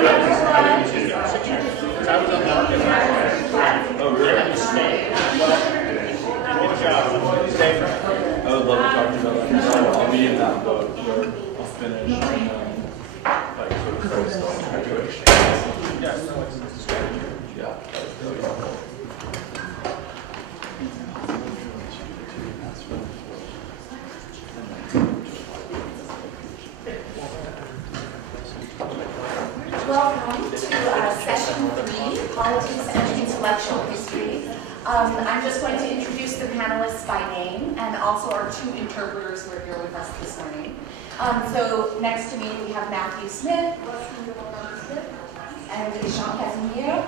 Oh, really? I would love to talk to you about that. I'll be in that boat where I'll finish and like sort of focus on graduation. Yeah. Welcome to session 3, Politics and Intellectual History. I'm just going to introduce the panelists by name and also our 2 interpreters who are here with us this morning. So next to me we have Matthew Smith, and Jean Casimir,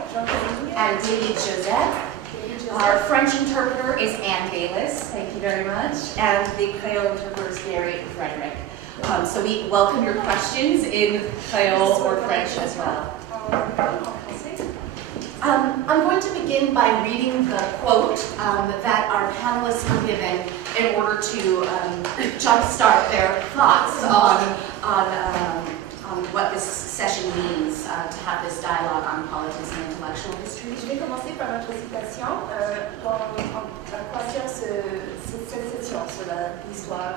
and David Joseph. Our French interpreter is Anne Bayless, thank you very much, and the Creole interpreter is Gary Frederick. So we welcome your questions in Creole or French as well. I'm going to begin by reading the quote that our panelists were given in order to jumpstart their thoughts on what this session means to have this dialogue on politics and intellectual history. Je vais commencer par notre citation pour quoi tient cette session sur l'histoire.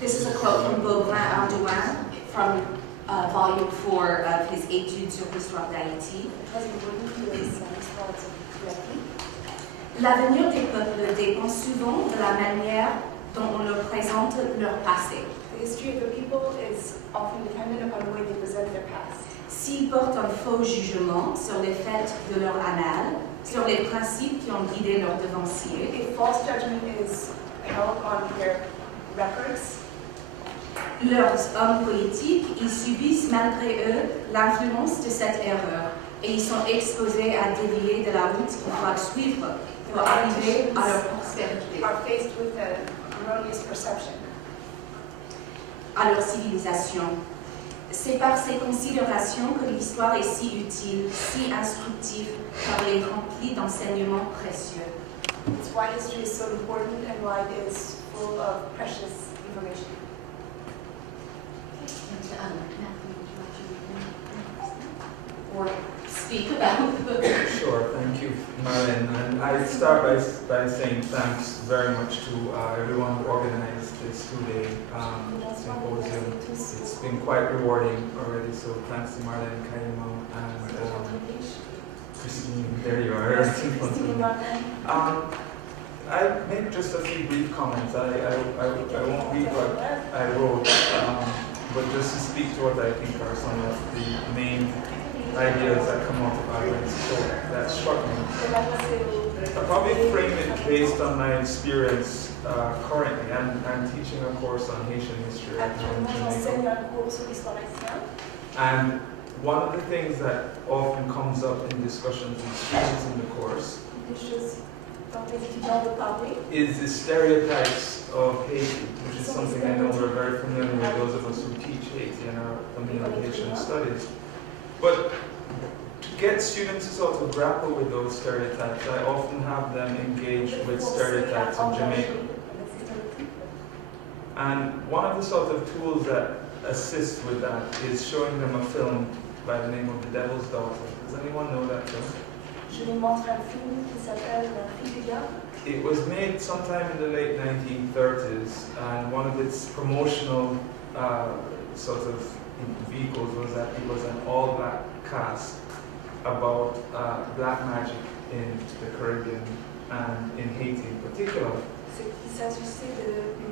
This is a quote from Beaubrun Ardouin from volume 4 of his Études sur l'histoire d'Haïti. L'avenir des peuples dépend souvent de la manière dont on leur présente leur passé. The history of the people is often dependent upon the way they present their past. S'ils portent un faux jugement sur les faits de leurs annales, sur les principes qui ont guidé leurs devanciers, If false judgment is held on their records, leurs hommes politiques, ils subissent malgré eux l'influence de cette erreur et ils sont exposés à dévier de la route qu'ils doivent suivre pour arriver à leur prospérité, are faced with an erroneous perception. à leur civilisation. C'est par ces considérations que l'histoire est si utile, si instructive, car elle est remplie d'enseignements précieux. It's why history is so important and why it is full of precious information. Or speak about Sure, thank you, Marin. And I start by saying thanks very much to everyone who organized this two-day symposium. It's been quite rewarding already, so thanks to Marlene Kaimo and Christine, there you are. I make just a few brief comments. I won't read what I wrote, but just to speak to what I think are some of the main ideas that come out of this. So that struck me. I'll probably frame it based on my experience currently. I'm teaching a course on Haitian history at Jamaica. And one of the things that often comes up in discussions with students in the course is the stereotypes of Haiti, which is something I know we're very familiar with, those of us who teach Haiti and are familiar with Haitian studies. But to get students to sort of grapple with those stereotypes, I often have them engage with stereotypes in Jamaica. And one of the sort of tools that assist with that is showing them a film by the name of The Devil's Daughter. Does anyone know that film? Je lui montre un film qui s'appelle La fille du diable. It was made sometime in the late 1930s, and one of its promotional sort of vehicles was that it was an all-black cast about black magic in the Caribbean and in Haiti in particular. Il s'agissait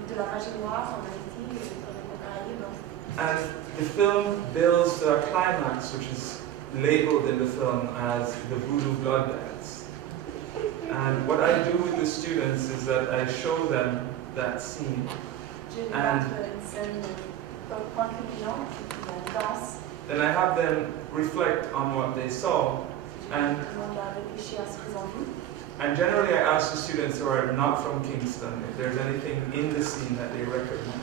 de la magie noire en Haïti et dans les Caraïbes. And the film builds to a climax, which is labeled in the film as the Voodoo Blood Dance. And what I do with the students is that I show them that scene. And then I have them reflect on what they saw. And generally I ask the students who are not from Kingston if there's anything in the scene that they recognize.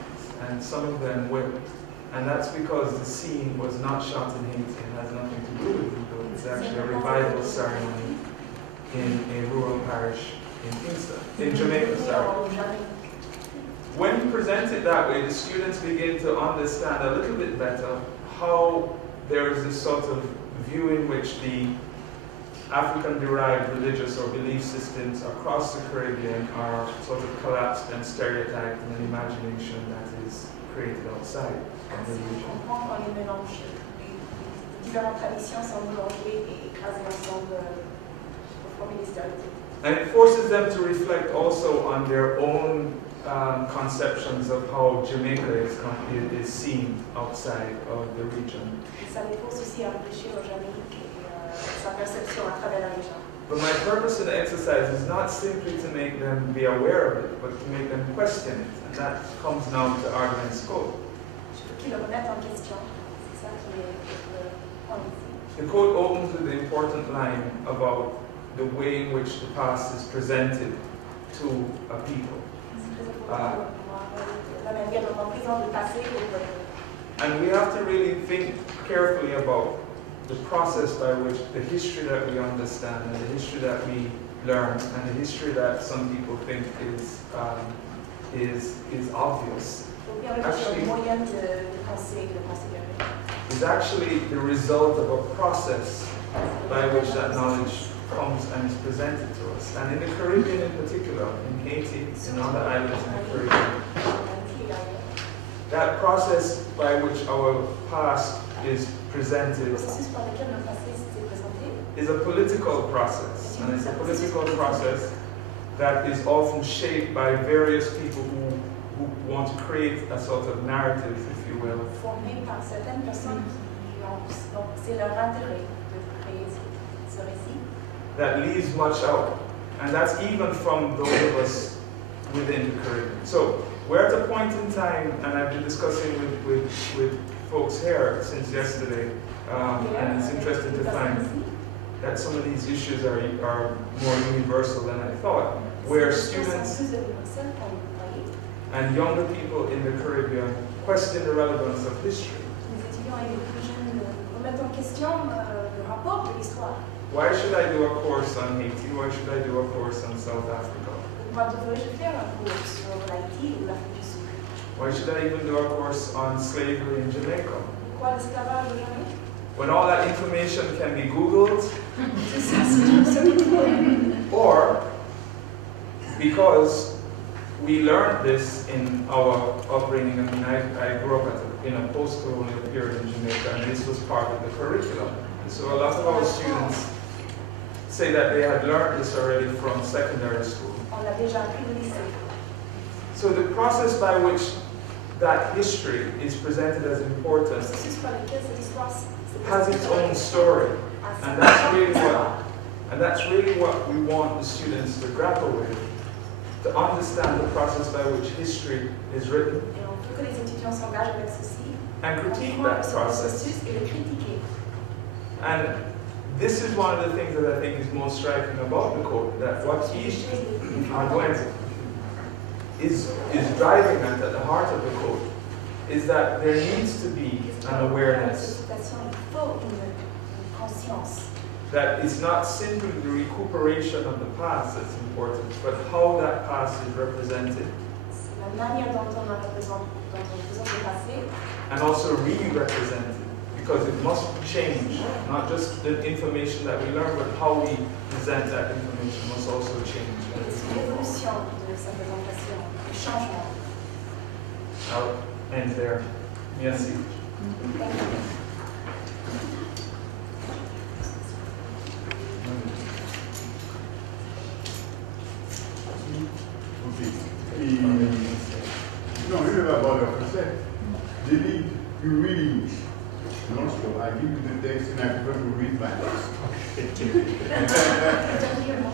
And some of them will. And that's because the scene was not shot in Haiti and has nothing to do with voodoo. It's actually a revival ceremony in a rural parish in Kingston, in Jamaica, sorry. when you present it that way, the students begin to understand a little bit better how there is this sort of view in which the African-derived religious or belief systems across the Caribbean are sort of collapsed and stereotyped in an imagination that is created outside of the On religion. comprend quand les mélanges, les différentes traditions sont mélangées et écrasées ensemble pour former des stéréotypes. And it forces them to reflect also on their own conceptions of how Jamaica is seen outside of the region. Et ça les pousse aussi à réfléchir au Jamaïque et sa perception à travers la région. But my purpose in the exercise is not simply to make them be aware of it, but to make them question it. And that comes now to Ardouin's code. Je veux qu'ils le remettent en question. C'est ça qui est le point ici. The code opens with the important line about the way in which the past is presented to a people. C'est très important pour moi. La manière dont on présente le passé et le présent. And we have to really think carefully about the process by which the history that we understand and the history that we learn and the history that some people think is obvious Il faut bien réfléchir aux moyens de penser et de considérer. is actually the result of a process by which that knowledge comes and is presented to us. And in the Caribbean in particular, in Haiti, in other islands in the Caribbean, that process by which our past is presented Le processus par lequel le passé s'est présenté is a political process. And it's a political process that is often shaped by various people who want to create a sort of narrative, if you will, formé par certaines personnes qui ont, donc c'est leur intérêt de créer ce récit. that leaves much out. And that's even from those of us within the Caribbean. So we're at a point in time, and I've been discussing with folks here since yesterday, and it's interesting to find that some of these issues are more universal than I thought, where students and younger people in the Caribbean question the relevance of history. Les étudiants et les plus jeunes remettent en question le rapport de l'histoire. Why should I do a course on Haiti? Why should I do a course on South Africa? Pourquoi devrais-je faire un cours sur l'Haïti ou l'Afrique du Sud? Why should I even do a course on slavery in Jamaica? Pourquoi l'esclavage au Jamaïque? When all that information can be Googled, Tout ça, c'est absolument. or because we learned this in our upbringing. I mean, I grew up in a post-colonial period in Jamaica, and this was part of the curriculum. And so a lot of our students say that they had learned this already from secondary school. On l'a déjà appris au lycée. So the process by which that history is presented as important Le processus par lequel cette histoire has its own story, and that's really what we want the students to grapple with, to understand the process by which history is written Et on veut que les étudiants s'engagent avec ceci, and critique comprendre that ce process. processus et le critiquer. And this is one of the things that I think is most striking about the code, that what he Ardouin is driving at the heart of the code is that there needs to be an awareness Il faut une conscience. that it's not simply the recuperation of the past that's important, but how that past is represented C'est la manière dont on représente le passé, and also re-represented, because it must change, not just the information that we learn, but how we present that information must also change. et c'est l'évolution de sa présentation, le changement. I'll end there. Merci. Thank you. Non, you never bother français. They need you reading non-stop. I give you the text and I prefer to read my text.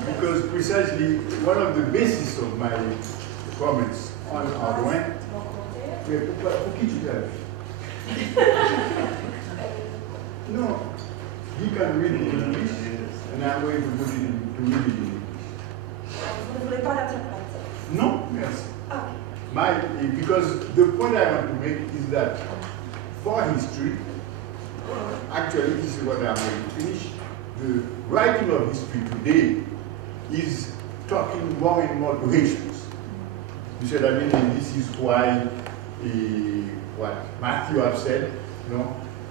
Because precisely one of the basis of my comments on Ardouin, mais pour qui tu l'as? No, he can read in English and I'm going to put it to read it in English. Vous ne voulez pas l'interprète? No, merci. Ah, Because the point I want to make is that for history, actually this is what I'm going to finish, the writing of history today is talking more and more to Haitians. You see what I mean? And this is why what Matthew has said,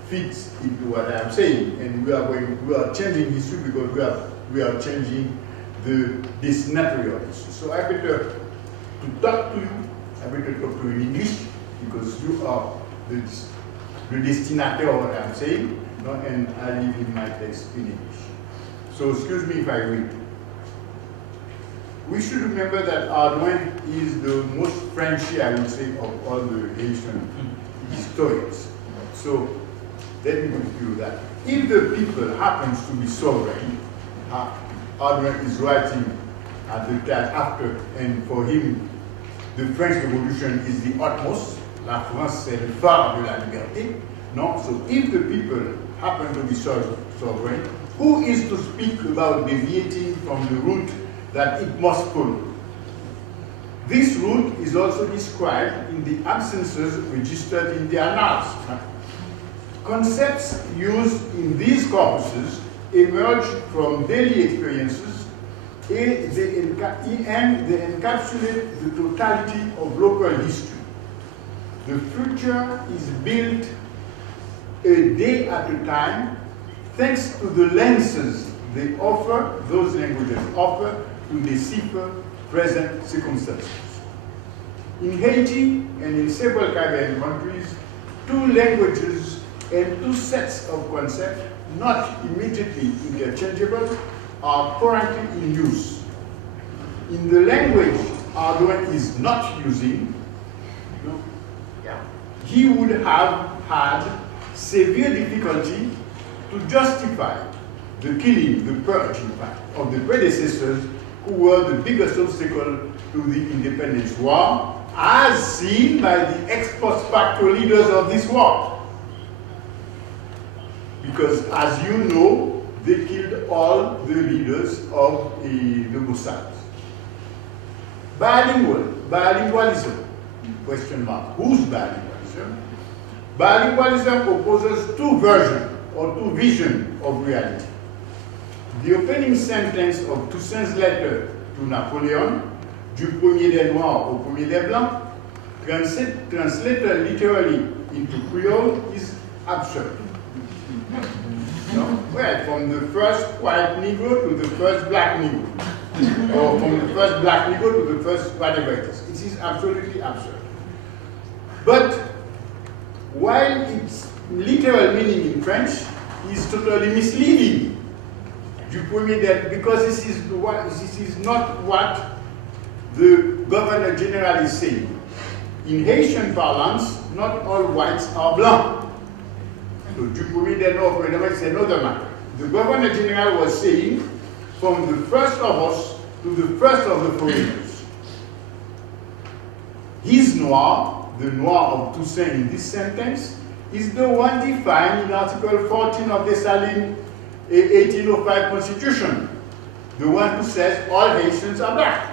fits into what I am saying. And we are changing history because we are changing the destinatory of history. So I better to talk to you, I better talk to you in English because you are the destinataire of what I'm saying, and I leave in my text in English. So excuse me if I read. We should remember that Ardouin is the most Frenchy, I would say, of all the Haitian historians. So let me give you that. If the people happens to be sovereign, Ardouin is writing at the time after, and for him, the French Revolution is the utmost. La France, c'est le phare de la liberté. No? So if the people happen to be sovereign, who is to speak about deviating from the route that it must follow? This route is also described in the absences registered in the annales. Concepts used in these corpuses emerge from daily experiences and they encapsulate the totality of local history. The future is built a day at a time thanks to the lenses they offer, those languages offer, to decipher present circumstances. In Haiti and in several Caribbean countries, two languages and two sets of concepts, not immediately interchangeable, are currently in use. In the language Ardouin is not using, he would have had severe difficulty to justify the killing, the purge, in fact, of the predecessors who were the biggest obstacle to the independence war, as seen by the ex post facto leaders of this war. Because, as you know, they killed all the leaders of the Boussards. Bilingualism, question mark. Whose bilingualism? Bilingualism proposes two versions or two visions of reality. The opening sentence of Toussaint's letter to Napoleon, du premier des Noirs au premier des Blancs, translated literally into Creole, is absurd. Well, from the first white Negro to the first black Negro, or from the first black Negro to the first whatever it is. It is absolutely absurd. But while its literal meaning in French is totally misleading, because this is not what the Governor General is saying. In Haitian parlance, not all whites are blancs. So du premier des Noirs, it's another matter. The Governor General was saying, from the first of us to the first of the foreigners. His noir, the noir of Toussaint in this sentence, is the one defined in Article 14 of the Saline 1805 Constitution, the one who says all Haitians are black.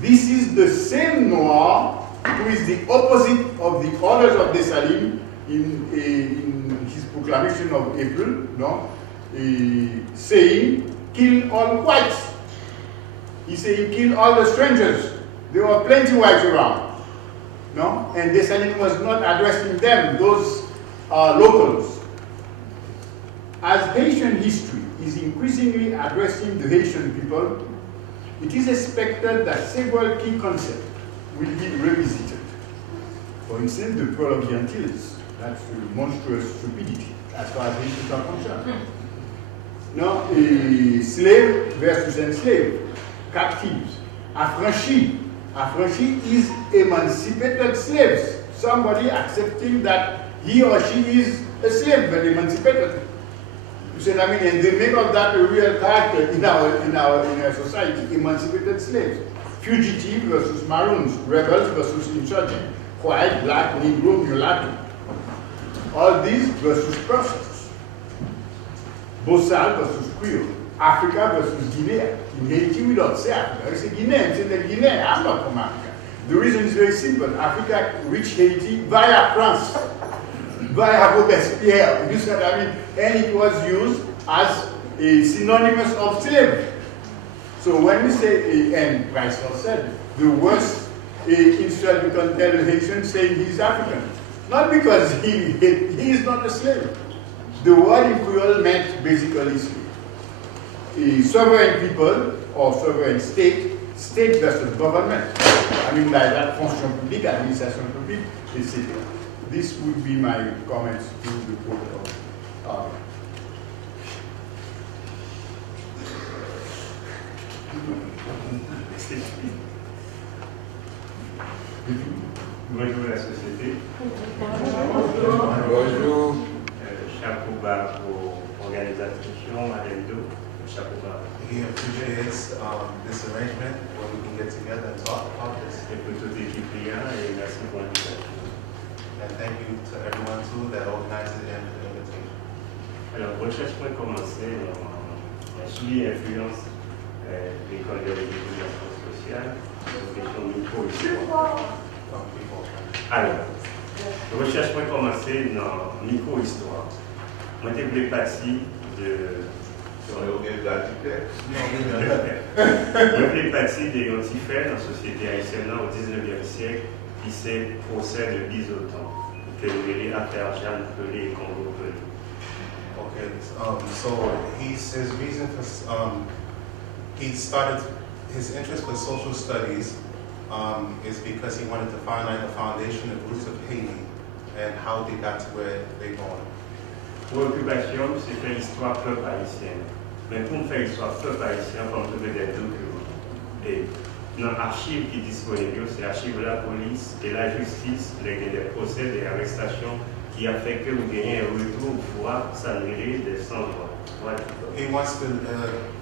This is the same noir who is the opposite of the orders of Dessalines in his proclamation of April, saying, kill all whites. He said, kill all the strangers. There were plenty whites around. And Dessalines was not addressing them, those are locals. As Haitian history is increasingly addressing the Haitian people, it is expected that several key concepts will be revisited. For instance, the Pearl of the Antilles. That's a monstrous stupidity as far as Haitians are concerned. A slave versus enslaved, captives, affranchis. Affranchi is emancipated slaves. Somebody accepting that he or she is a slave but emancipated. You see what I mean? And they make of that a real character in our society. Emancipated slaves. Fugitive versus maroons. Rebels versus insurgent. White, black, Negro, mulatto. All these versus persons. Bossal versus Creole. Africa versus Guinea. In Haiti, we don't say Africa. We say Guinea. We say that Guinea. I'm not from Africa. The reason is very simple. Africa reached Haiti via France, via Robespierre. You see what I mean? And it was used as a synonymous of slave. So when we say, and Christ said, the worst insult you can tell a Haitian saying he's African. Not because he is not a slave. The word in Creole meant basically slave. A sovereign people or sovereign state, state versus government. I mean like that fonction publique, administration publique, etc. This would be my comments to the quote of Bonjour la société. Bonjour. Chapeau bas pour l'organisation, Madame Do. Chapeau bas. He appreciates this arrangement where we can get together and talk about this. Et pour toute l'équipe là, et merci pour l'invitation. And thank you to everyone too that organized the invitation. Alors, recherche pour commencer, on suivi l'influence de l'école de l'éducation sociale, question micro-histoire. Alors, recherche pour commencer dans micro-histoire. Moi, je voulais partir de. Je voulais partir des petits faits dans la société haïtienne au 19e siècle qui s'est procès de biseautant, que les affaires Jeanne Pelé et Congo Pelé. Okay, so his reason for he started his interest with social studies is because he wanted to find out the foundation and roots of Haiti and how they got to where they're going. Préoccupation, c'est faire l'histoire peuple haïtienne. Mais pour faire l'histoire peuple haïtien, il faut trouver des documents. Et dans l'archive qui est disponible, c'est l'archive de la police et la justice, des procès, des arrestations qui a fait que vous gagnez un retour voir s'annuler des sans-droits. He wants to,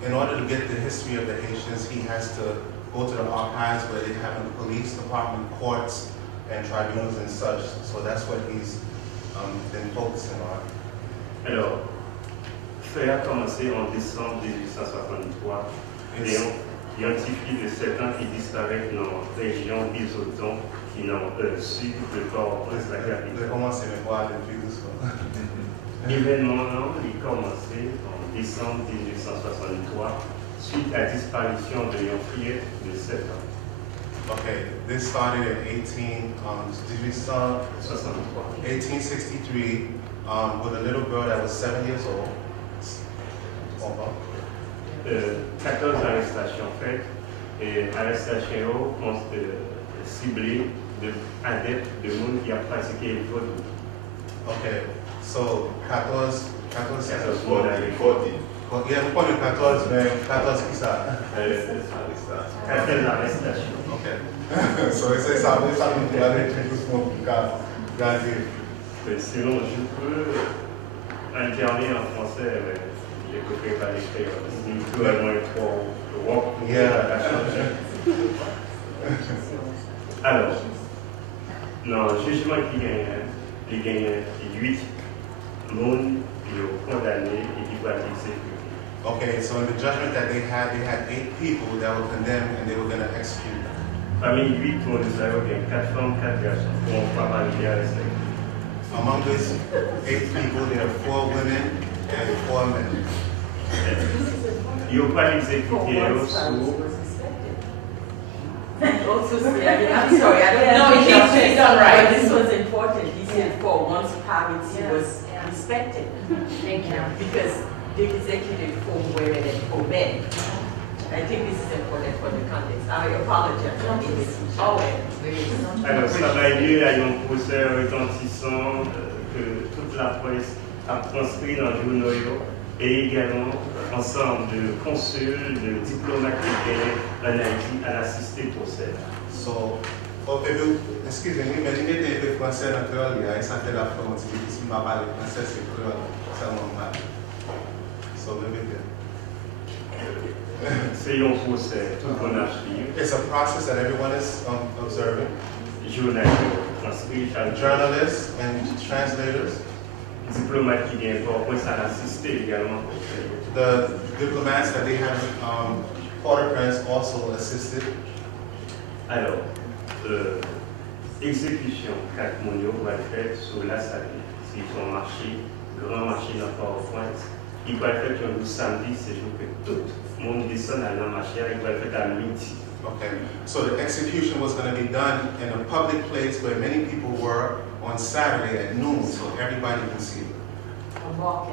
in order to get the history of the Haitians, he has to go to the archives where they have the police department, courts, and tribunals and such. So that's what he's been focusing on. Alors, fait a commencé en décembre 1863 et on identifie les 7 ans qui disparaissent dans la région d'Isoton qui n'ont sud de Port-au-Prince, la capitale. L'événement il commencé en décembre 1863 suite à la disparition de Yonfriette de 7 ans. Okay, this started in 1863 with a little girl that was 7 years old. 14 arrestations faites et arrestations ciblées d'adeptes de monde qui a pratiqué le vaudou. Okay, so 14 Yeah, we call it 14, man. 14 qui ça? 14 arrestations. Okay. So c'est ça, ça nous dit avec tout ce monde qui a gardé. Sinon, je peux alterner en français avec les copains par les créoles. Si tout à moins trop Alors, dans le jugement qui gagne 8 monde qui ont condamné et qui vont être exécutés. Okay, so in the judgment that they had 8 people that were condemned and they were going to execute them. Parmi 8 monde, il y a 4 femmes, 4 garçons. On ne va pas les arrêter. Among these 8 people, there are 4 women and 4 men. Ils n'ont pas exécuté Also, I'm sorry, I don't know. he's done right. But this was important. He said for once parity was respected. Thank you. Because the executive for women and for men. I think this is important for the context. I apologize. Alors, ça va lieu à un procès retentissant que toute la presse a transcrit dans le journal et également ensemble de consuls, de diplomates qui viennent en Haïti à l'assister au procès. So, excusez-moi, mais il était le français en créole, et ça fait la frontière. Si je parle français, c'est créole, c'est normal. So, C'est un procès, tout le monde a suivi. it's a process that everyone is observing. Journalistes, transcrits, Journalists and translators. diplomates qui viennent pour à l'assister également. The diplomats that they have Port-au-Prince also assisted. Alors, exécution 4 mondiaux va être faite sur la salle. S'ils sont marché, grand marché dans Port-au-Prince, il va être fait un samedi, c'est jour que tout le monde descend à la marché, il va être fait à midi. Okay, so the execution was going to be done in a public place where many people were on Saturday at noon, so everybody can see it.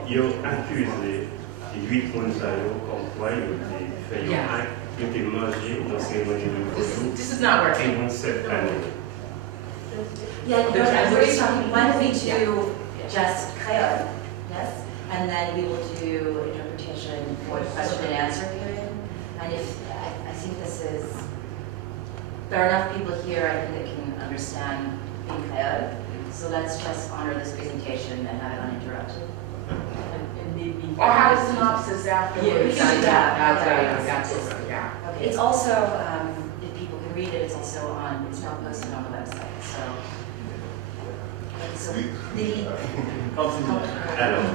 Ils ont accusé les 8 Gonzalo comme quoi ils ont fait un acte, ils ont été mangés dans ces cérémonies de vaudou. This is not working. Et cette année. Yeah, but we're talking, why don't we do just créole, yes? And then we will do interpretation for the question and answer period. And if, I think this is, there are enough people here, I think, that can understand being créole. So let's just honor this presentation and have it uninterrupted. Or have a synopsis afterwards. Yeah, we can do that. That's it, yeah. Okay. It's also, if people can read it, it's also on, it's now posted on the website, so. So Alors,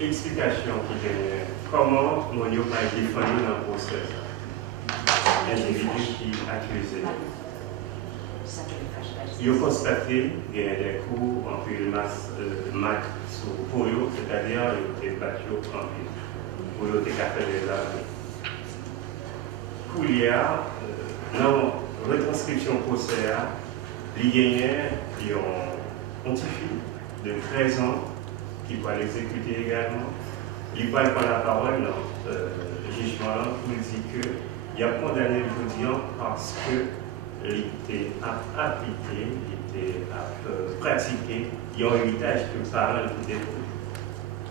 explication qui est comment mon yo a défendu dans le procès. Individu qui accusé. Ils ont constaté qu'il y a des coups en pile mac sur Poyo, c'est-à-dire qu'ils ont battu en pile. Poyo était capable de l'armée. Pour y a, dans la retranscription procès, les gagnants, ils ont pontifié de présent, qui vont l'exécuter également. Ils vont prendre la parole dans le jugement pour dire qu'il a condamné le Jodian parce que il était à appliquer, il était à pratiquer, il y a un héritage que les parents ont développé.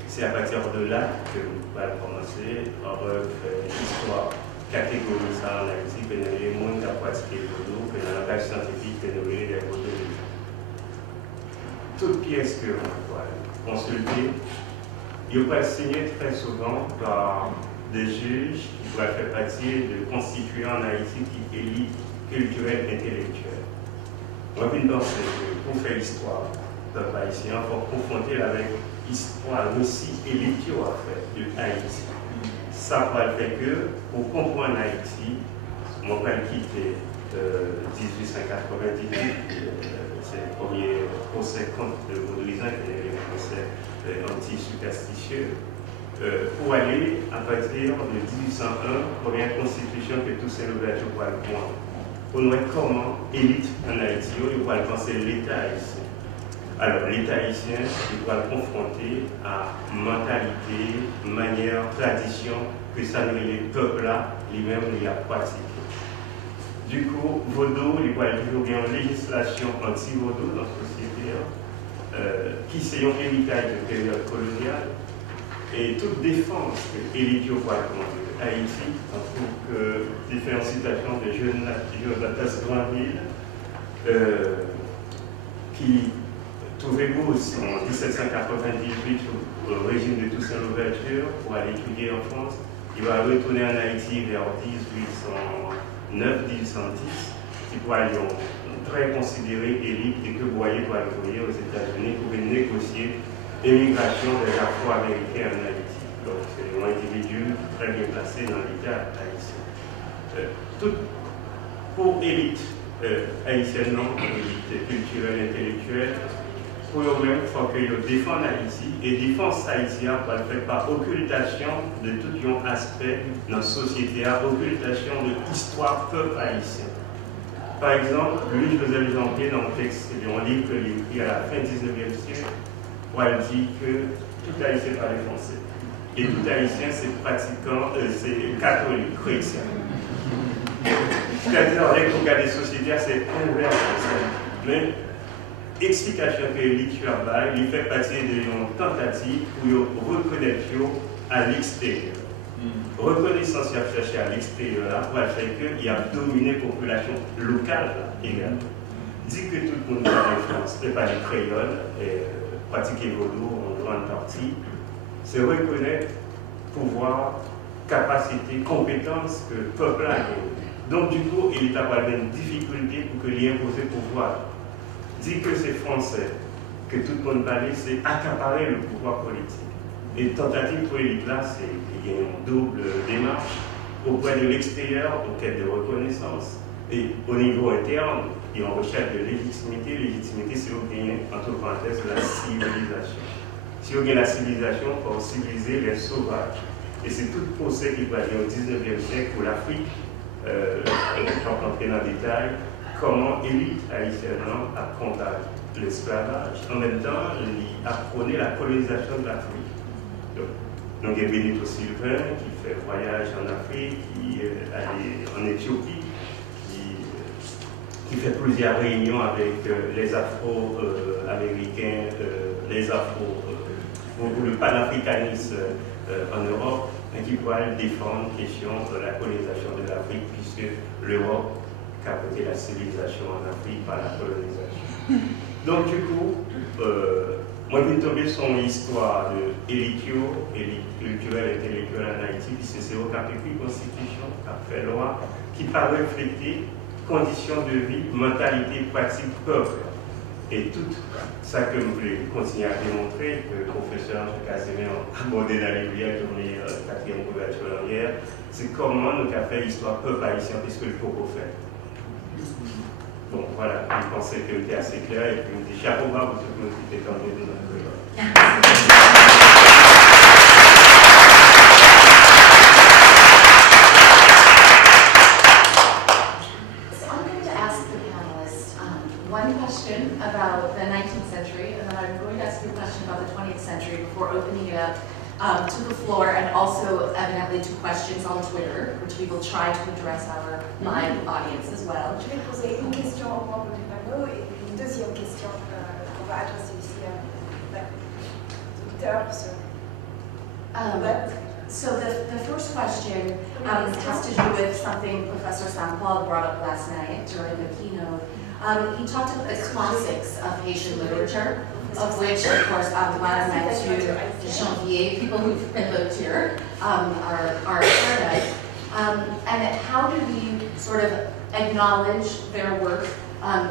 C'est à partir de là que nous allons commencer à refaire l'histoire catégorisée en Haïti, que nous les gens qui ont pratiqué le vaudou, que dans le langage scientifique, que nous avons des vaudous. Toute pièce que l'on doit consulter, il va signer très souvent par des juges qui doivent faire partie de constituer en Haïti qui élite culturelle, intellectuelle. Moi, je pense que pour faire l'histoire de Haïtien, il faut confronter avec l'histoire aussi élite à faire de Haïti. Ça va faire que, pour comprendre Haïti, mon père quitté 1898, c'est le premier procès contre le vaudouisant, qui est le procès anti-superstitieux, pour aller à partir de 1801, première constitution que tous ces l'ouverture pour le point. Pour nous voir comment élite en Haïti, il va penser l'État haïtien. Alors, l'État haïtien, il va le confronter à mentalité, manière, tradition, que ça nous les peuples là, lui-même, il a pratiqué. Du coup, vaudou, il va toujours bien une législation anti-vaudou dans la société, qui c'est un héritage de période coloniale, et toute défense que l'élite va conduire. Haïti, en tant que différentes situations de jeunes natifs Grandville, qui trouvaient beau aussi en 1798 au régime de Toussaint l'ouverture pour aller étudier en France. Il va retourner en Haïti vers 1809-1810, qui pour aller très considéré élite et que vous voyez doit envoyer aux États-Unis pour négocier l'émigration des Afro-Américains en Haïti. Donc, c'est un individu très bien placé dans l'État haïtien. Pour élite haïtienne, non, élite culturelle, intellectuelle, pour eux-mêmes, il faut qu'ils défendent Haïti et défense haïtienne va le faire par occultation de tout un aspect de notre société, occultation de l'histoire peuple haïtien. Par exemple, Louis-Joseph Jean-Pierre, dans le texte, c'est un livre qu'il a écrit à la fin du 19e siècle, où elle dit que tout haïtien n'est pas les Français. Et tout haïtien, c'est pratiquant, c'est catholique, chrétien. C'est-à-dire, avec le cas des sociétés, c'est inverse. Mais, explication que l'histoire il fait partie d'une tentative pour reconnaître à l'extérieur. Reconnaissance qu'il a cherché à l'extérieur, là, pour faire qu'il a dominé la population locale également. Dit que tout le monde en France n'est pas des créoles, et pratiquer vaudou en grande partie, c'est reconnaître pouvoir, capacité, compétence que le peuple a. Donc, du coup, il est avoir une difficulté pour que l'y imposer pouvoir. Dit que c'est français, que tout le monde parle, c'est accaparer le pouvoir politique. Et tentative pour l'élite là, c'est qu'il y a une double démarche auprès de l'extérieur, en quête de reconnaissance. Et au niveau interne, il y a une recherche de légitimité. Légitimité, c'est vous gagnez, entre parenthèses, la civilisation. Si vous gagnez la civilisation, il faut civiliser les sauvages. Et c'est tout le procès qui va aller au 19e siècle pour l'Afrique, sans entrer dans le détail, comment l'élite haïtienne apprend l'esclavage. En même temps, il apprenait la colonisation de l'Afrique. Donc, il y a Benito Sylvain qui fait voyage en Afrique, qui est allé en Éthiopie, qui fait plusieurs réunions avec les Afro-Américains, pour le panafricanisme en Europe, et qui pourra défendre la question de la colonisation de l'Afrique, puisque l'Europe a capté la civilisation en Afrique par la colonisation. Donc, du coup, moi, je suis tombé sur une histoire de élite culturelle et intellectuelle en Haïti, puisque c'est au cap écrit Constitution, qui a fait loi, qui part refléter conditions de vie, mentalité, pratique, peuple. Et tout ça que je voulais continuer à démontrer, que le professeur Casimir a abordé dans les biais de mes quatrième couverture hier, c'est comment nous avons fait l'histoire peuple haïtien, puisque le Coco fait. Bon, voilà, je pensais que c'était assez clair, et puis je me dis chapeau bas pour tout le monde qui était tombé dans notre about the 19th century, and then I'm going to ask you a question about the 20th century before opening it up to the floor, and also evidently to questions on Twitter, which we will try to address our live audience as well. Je vais poser une question au membre du panneau et une deuxième question qu'on va adresser ici aux auditeurs. So the first question has to do with something Professor Saint-Paul brought up last night during the keynote. He talked about the classics of Haitian literature, of which, of course, Ardouin, Mathieu, Janvier, people who've been lived here, are part of. And how do we sort of acknowledge their work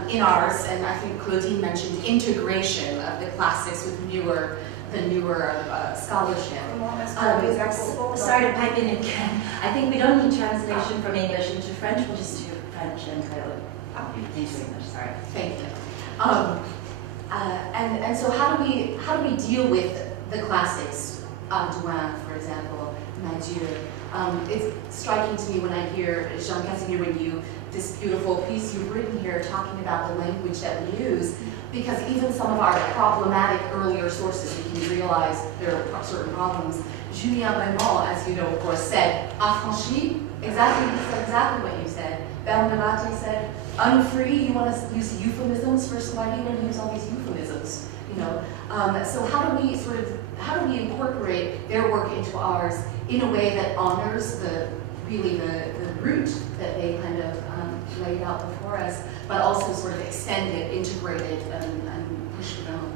in ours? And I think Claudine mentioned integration of the classics with the newer scholarship. Sorry to pipe in again. I think we don't need translation from English into French, we'll just do French and Creole. Into English, sorry. Thank you. And so how do we deal with the classics? Ardouin, for example, Mathieu. It's striking to me when I hear Jean Casimir review this beautiful piece you've written here talking about the language that we use, because even some of our problematic earlier sources, we can realize there are certain problems. Julien Raymond, as you know, of course, said affranchi, exactly what you said. Bernabate said unfree. You want to use euphemisms for Swahili? You want to use all these euphemisms, you know. So how do we incorporate their work into ours in a way that honors the root that they kind of laid out before us, but also sort of extend it, integrate it, and push it around?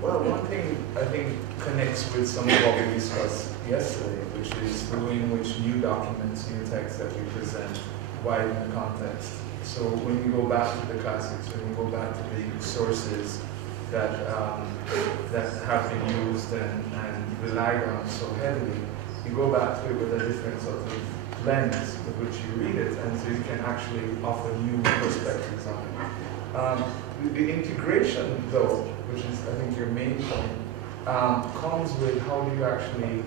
Well, one thing I think connects with some of what we discussed yesterday, which is the way in which new documents, new texts that we present widen the context. So when you go back to the classics, when you go back to the sources that have been used and relied on so heavily, you go back to it with a different sort of lens with which you read it, and so you can actually offer new perspectives on it. The integration, though, which is I think your main point, comes with how do you actually,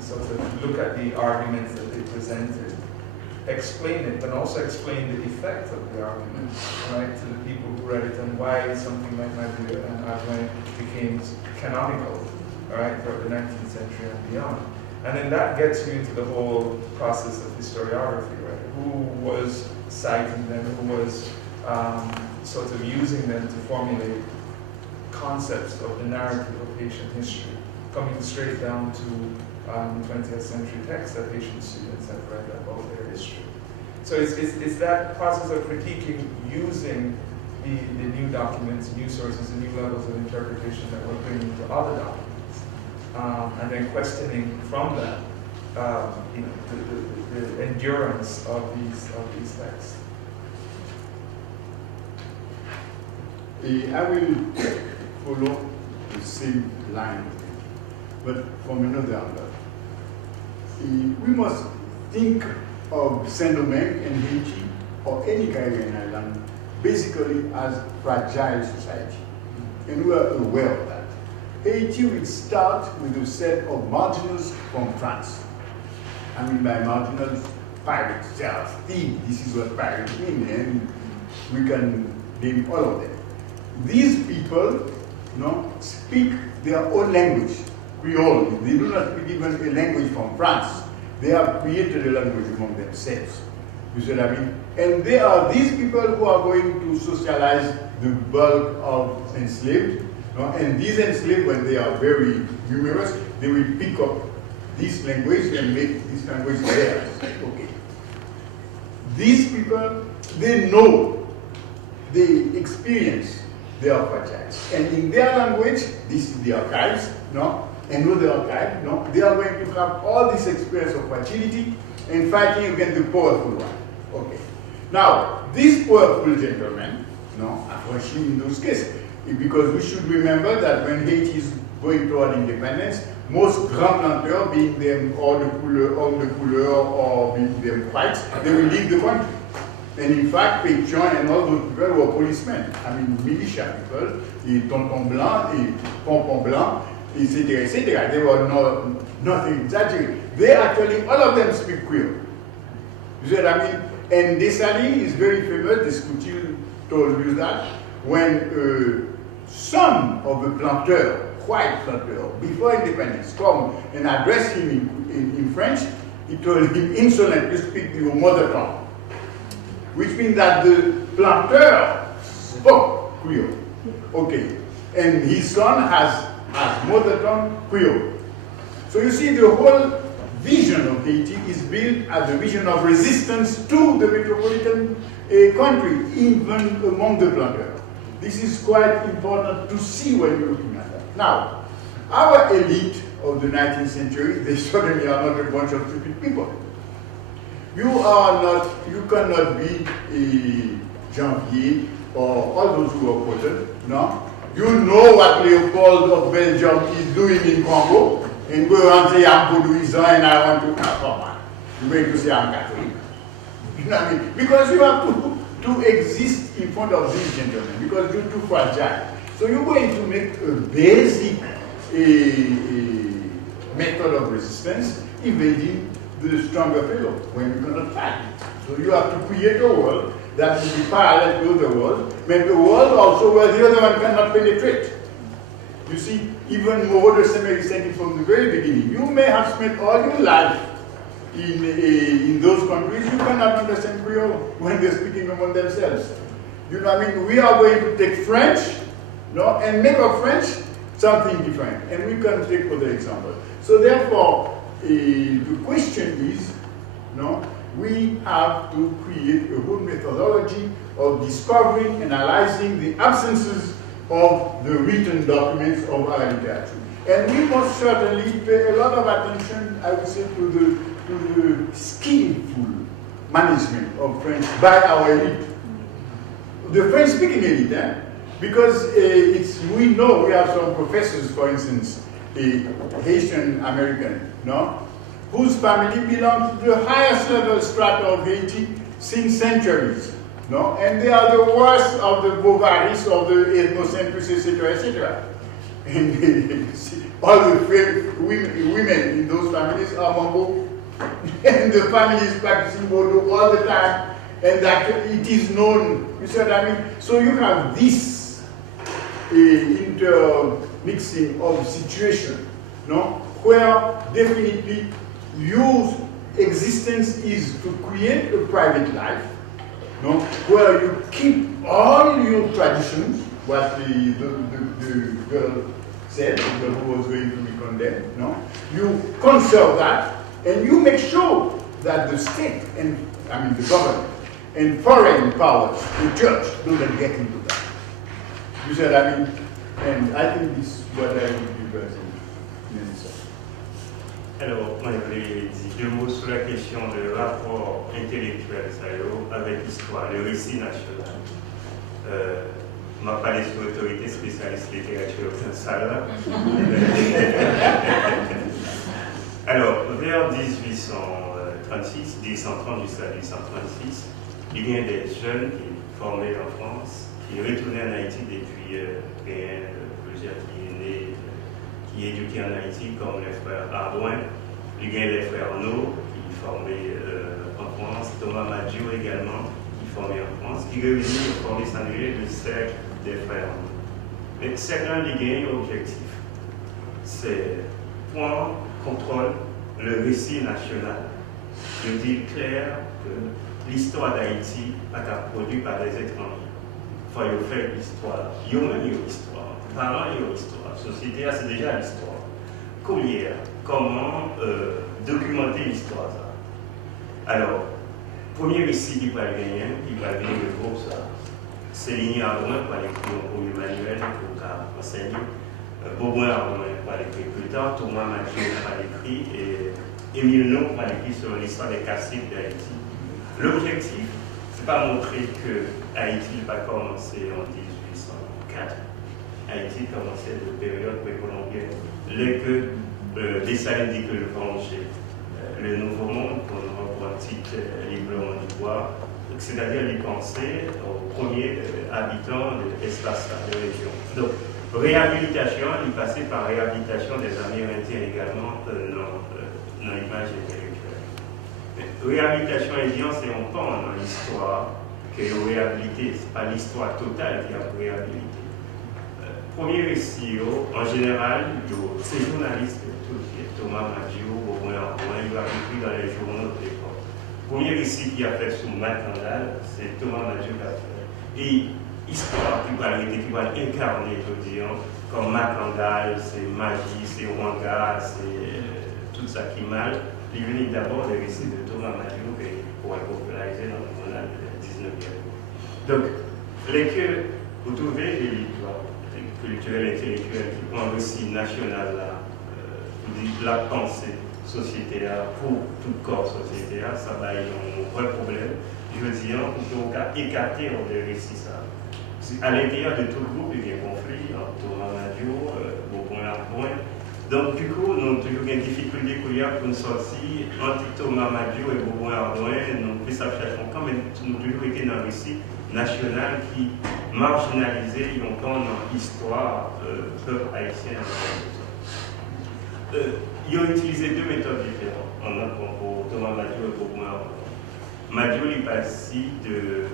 sort of look at the arguments that they presented, explain it, but also explain the effect of the argument, right, to the people who read it, and why something like Mathieu and Ardouin became canonical, all right, throughout the 19th century and beyond. And then that gets you into the whole process of historiography, right? Who was citing them, who was sort of using them to formulate concepts of the narrative of Haitian history, coming straight down to 20th century texts that Haitian students have read about their history. So it's that process of critiquing using the new documents, new sources, and new levels of interpretation that we're bringing to other documents. And then questioning from that, the endurance of these texts. I will follow the same line, but from another angle. We must think of Saint-Domingue and Haiti, or any Caribbean island, basically as fragile society. And we are aware of that. Haiti will start with a set of marginals from France. I mean by marginals, pirates, thieves. This is what pirates mean, and we can name all of them. These people, speak their own language, Creole. They do not speak even a language from France. They have created a language among themselves. You see what I mean? And they are these people who are going to socialize the bulk of enslaved. And these enslaved, when they are very numerous, they will pick up this language and make this language theirs. Okay. These people, they know, they experience their archives. And in their language, this is the archives, and know the archive, they are going to have all this experience of fertility and fighting against the powerful one. Okay. Now, this powerful gentleman, affranchis in those cases, because we should remember that when Haiti is going toward independence, most grand planteurs, being them all the couleur or being them whites, they will leave the country. And in fact, Pétion and all those people were policemen. I mean, militia people, et tonton blanc, et pompon blanc, etc., etc. They were nothing exaggerated. They actually, all of them speak Creole. You see what I mean? And Dessalines is very famous, Descoutil told you that, when son of a planter, white planter, before independence, come and address him in French, he told him, insolent, you speak your mother tongue. Which means that the planter spoke Creole. Okay. And his son has mother tongue Creole. So you see, the whole vision of Haiti is built as a vision of resistance to the metropolitan country, even among the planters. This is quite important to see when you're looking at that. Now, our elite of the 19th century, they certainly are not a bunch of stupid people. You cannot be a Janvier or all those who are quoted, You know what Leopold of Belgium is doing in Congo, and go and say, I'm Baudouisan and I want to come on. You're going to say, I'm Catholic. You know what I mean? Because you have to exist in front of these gentlemen, because you're too fragile. So you're going to make a basic method of resistance, evading the stronger fellow when you cannot fight. So you have to create a world that will be parallel to the world, but the world also where the other one cannot penetrate. You see, even Moreau de Semery said it from the very beginning. You may have spent all your life in those countries, you cannot understand Creole when they're speaking among themselves. You know what I mean? We are going to take French, and make of French something different. And we can take other examples. So therefore, the question is, we have to create a whole methodology of discovering, analyzing the absences of the written documents of our literature. And we must certainly pay a lot of attention, I would say, to the skillful management of French by our elite. The French-speaking elite, because we know we have some professors, for instance, Haitian American, whose family belong to the highest level strata of Haiti since centuries. And they are the worst of the Bovaris, of the ethnocentrics, etc., etc. And all the women in those families are Mambo, and the family is practicing Bodo all the time, and that it is known. You see what I mean? So you have this intermixing of situation, where definitely your existence is to create a private life, where you keep all your traditions, what the girl said, the girl who was going to be condemned, you conserve that, and you make sure that the state, the government, and foreign powers, the church, do not get into that. You see what I mean? And I think this is what I would be present. Alors, moi, je voulais dire deux mots sur la question du rapport intellectuel avec l'histoire, le récit national. Je m'a parlé sur l'autorité spécialiste littérature au salle. Alors, vers 1836, 1830 jusqu'à 1836, il y a des jeunes qui formés en France, qui retournaient en Haïti depuis plusieurs qui est né qui est éduqué en Haïti, comme les frères Ardouin, il y a les frères No, qui formaient en France, Thomas Maggio également, qui formait en France, qui réunit au former singulier le cercle des frères No. Mais c'est un ligue objectif. C'est point, contrôle, le récit national. Je dis clair que l'histoire d'Haïti a été produite par des étrangers. Il faut faire l'histoire. Il y a même une histoire. Parents, il y a une histoire. Société, c'est déjà l'histoire. Collière, comment documenter l'histoire ça. Alors, premier récit qui va gagner le groupe ça. C'est ligné à loin pour l'écrire au premier manuel pour enseigner. Beaubrun Ardouin pour l'écrire plus tard, Thomas Maggio pour l'écrire et Émile No pour l'écrire sur l'histoire des classiques d'Haïti. L'objectif, c'est pas montrer que Haïti n'a pas commencé en 1804. Haïti commençait de période précolombienne. Les que Dessalines dit que le venger le Nouveau Monde, pour nous reprendre un titre librement du bois, c'est-à-dire les pensées aux premiers habitants de l'espace de région. Donc, réhabilitation, il passait par réhabilitation des Amérindiens également dans l'image intellectuelle. Réhabilitation indien, c'est un pan dans l'histoire que réhabilité, ce n'est pas l'histoire totale qui a réhabilité. Premier récit, en général, ces journalistes, Thomas Maggio, Beaubrun Ardouin, il a écrit dans les journaux de l'époque. Premier récit qu'il a fait sous Macandal, c'est Thomas Maggio qui a fait. Et histoire qui va incarner, je dis, comme Macandal, c'est magie, c'est Wanga, c'est tout ça qui mal. Il venait d'abord des récits de Thomas Maggio pour être popularisé dans le journal du 19e. Donc, les que vous trouvez des livres culturels, intellectuels qui ont un récit national là, la pensée sociétaire pour tout corps sociétaire, ça va être un vrai problème. Je veux dire, pour écarter des récits ça. À l'intérieur de tout le groupe, il y a un conflit entre Thomas Maggio, Beaubrun Ardouin. Donc, du coup, nous avons toujours une difficulté pour nous sortir entre Thomas Maggio et Beaubrun Ardouin. Nous avons quand même toujours été dans un récit national qui marginalisait longtemps dans l'histoire peuple haïtien. Ils ont utilisé deux méthodes différentes en notre pour Thomas Maggio et Beaubrun Ardouin. Maggio est parti de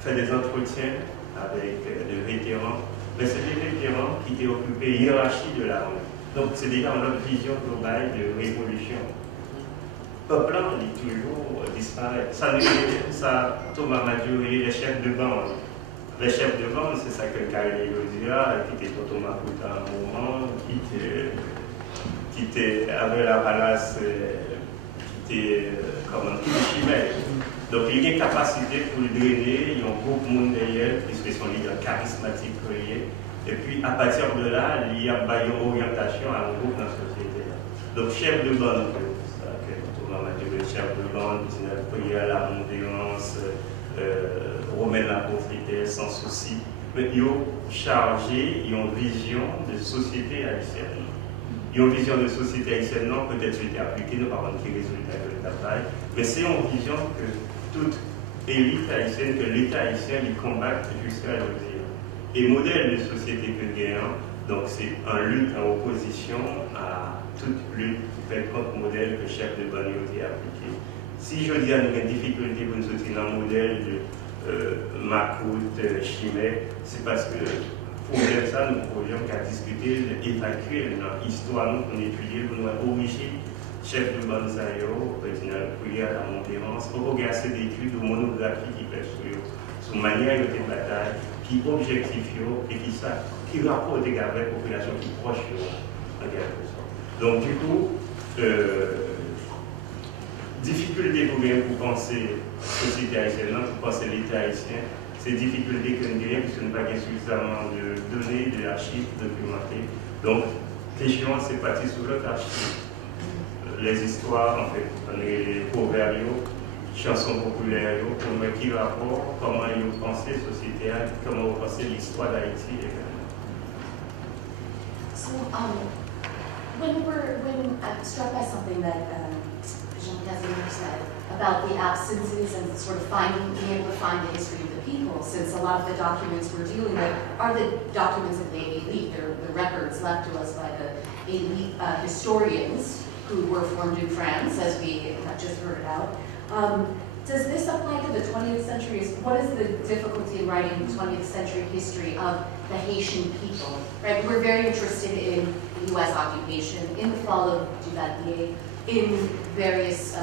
faire des entretiens avec des vétérans, mais c'est des vétérans qui étaient occupés hiérarchie de l'armée. Donc c'est déjà notre vision globale de révolution. Peuple est toujours disparaît. Ça, Thomas Maggio et les chefs de bande. Les chefs de bande, c'est ça que Karine Yodia, qui était Thomas Couta à un moment, qui était avec la palace, qui était comme un tout chimère. Donc il y a une capacité pour le drainer, il y a un groupe monde derrière, puisque son leader charismatique relié. Et puis à partir de là, il y a une orientation à un groupe dans la société. Donc chef de bande, Thomas Maggio, le chef de bande, prière, la mondéance, remettre la pauvreté sans souci. Mais ils ont chargé, ils ont une vision de société haïtienne. Ils ont une vision de société haïtienne, non, peut-être été appliquée, nous par contre qui résultat de le travail, mais c'est une vision que toute élite haïtienne, que l'État haïtien les combatte jusqu'à aujourd'hui. Et modèle de société que gagnant, donc c'est un lutte en opposition à toute lutte qui fait contre modèle que chef de bonne a appliqué. Si je dis à nous une difficulté pour nous sortir dans le modèle de Macoute, Chimay, c'est parce que pour faire ça, nous pourrions qu'à discuter, évacuer dans l'histoire, nous qu'on étudie, pour nous origine, chef de bonne zaïo, président prière à la Montérance, pour regarder assez d'études ou monographies qui fait sur manière de bataille, qui objectifie et qui rapporte avec la population qui est proche en quelque sorte. Donc du coup, difficulté pour penser société haïtienne, pour penser l'État haïtien, c'est difficulté que nous avons puisque nous n'avons pas suffisamment de données, d'archives documentées. Donc, question, c'est parti sur l'autre archive. Les histoires, en fait, les proverbes, chansons populaires, pour nous qui rapport, comment ils ont pensé la société, comment ils ont pensé l'histoire d'Haïti également. So, when I'm struck by something that Jean Casimir said about the absences and sort of being able to find the history of the people, since a lot of the documents we're dealing with are the documents of the elite. They're the records left to us by the elite historians who were formed in France, as we have just heard about. Does this apply to the 20th century? What is the difficulty in writing 20th century history of the Haitian people? Right? We're very interested in the U.S. occupation, in the fall of devanciers, in various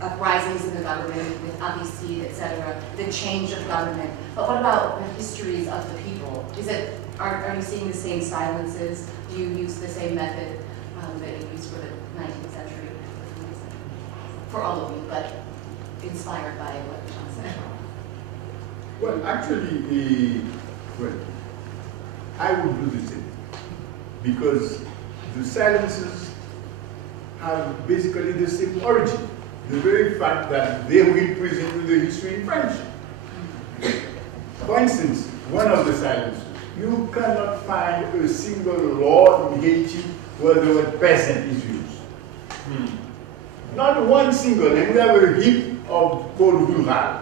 uprisings in the government with ABC, etc., the change of government. But what about the histories of the people? Are you seeing the same silences? Do you use the same method that you used for the 19th century? For all of you, but inspired by what John said. Well, actually, I would do the same, because the silences have basically the same origin. The very fact that they will present with the history in French. For instance, one of the silences, you cannot find a single law in Haiti where the word peasant is used. Not one single, and we have a heap of code rural.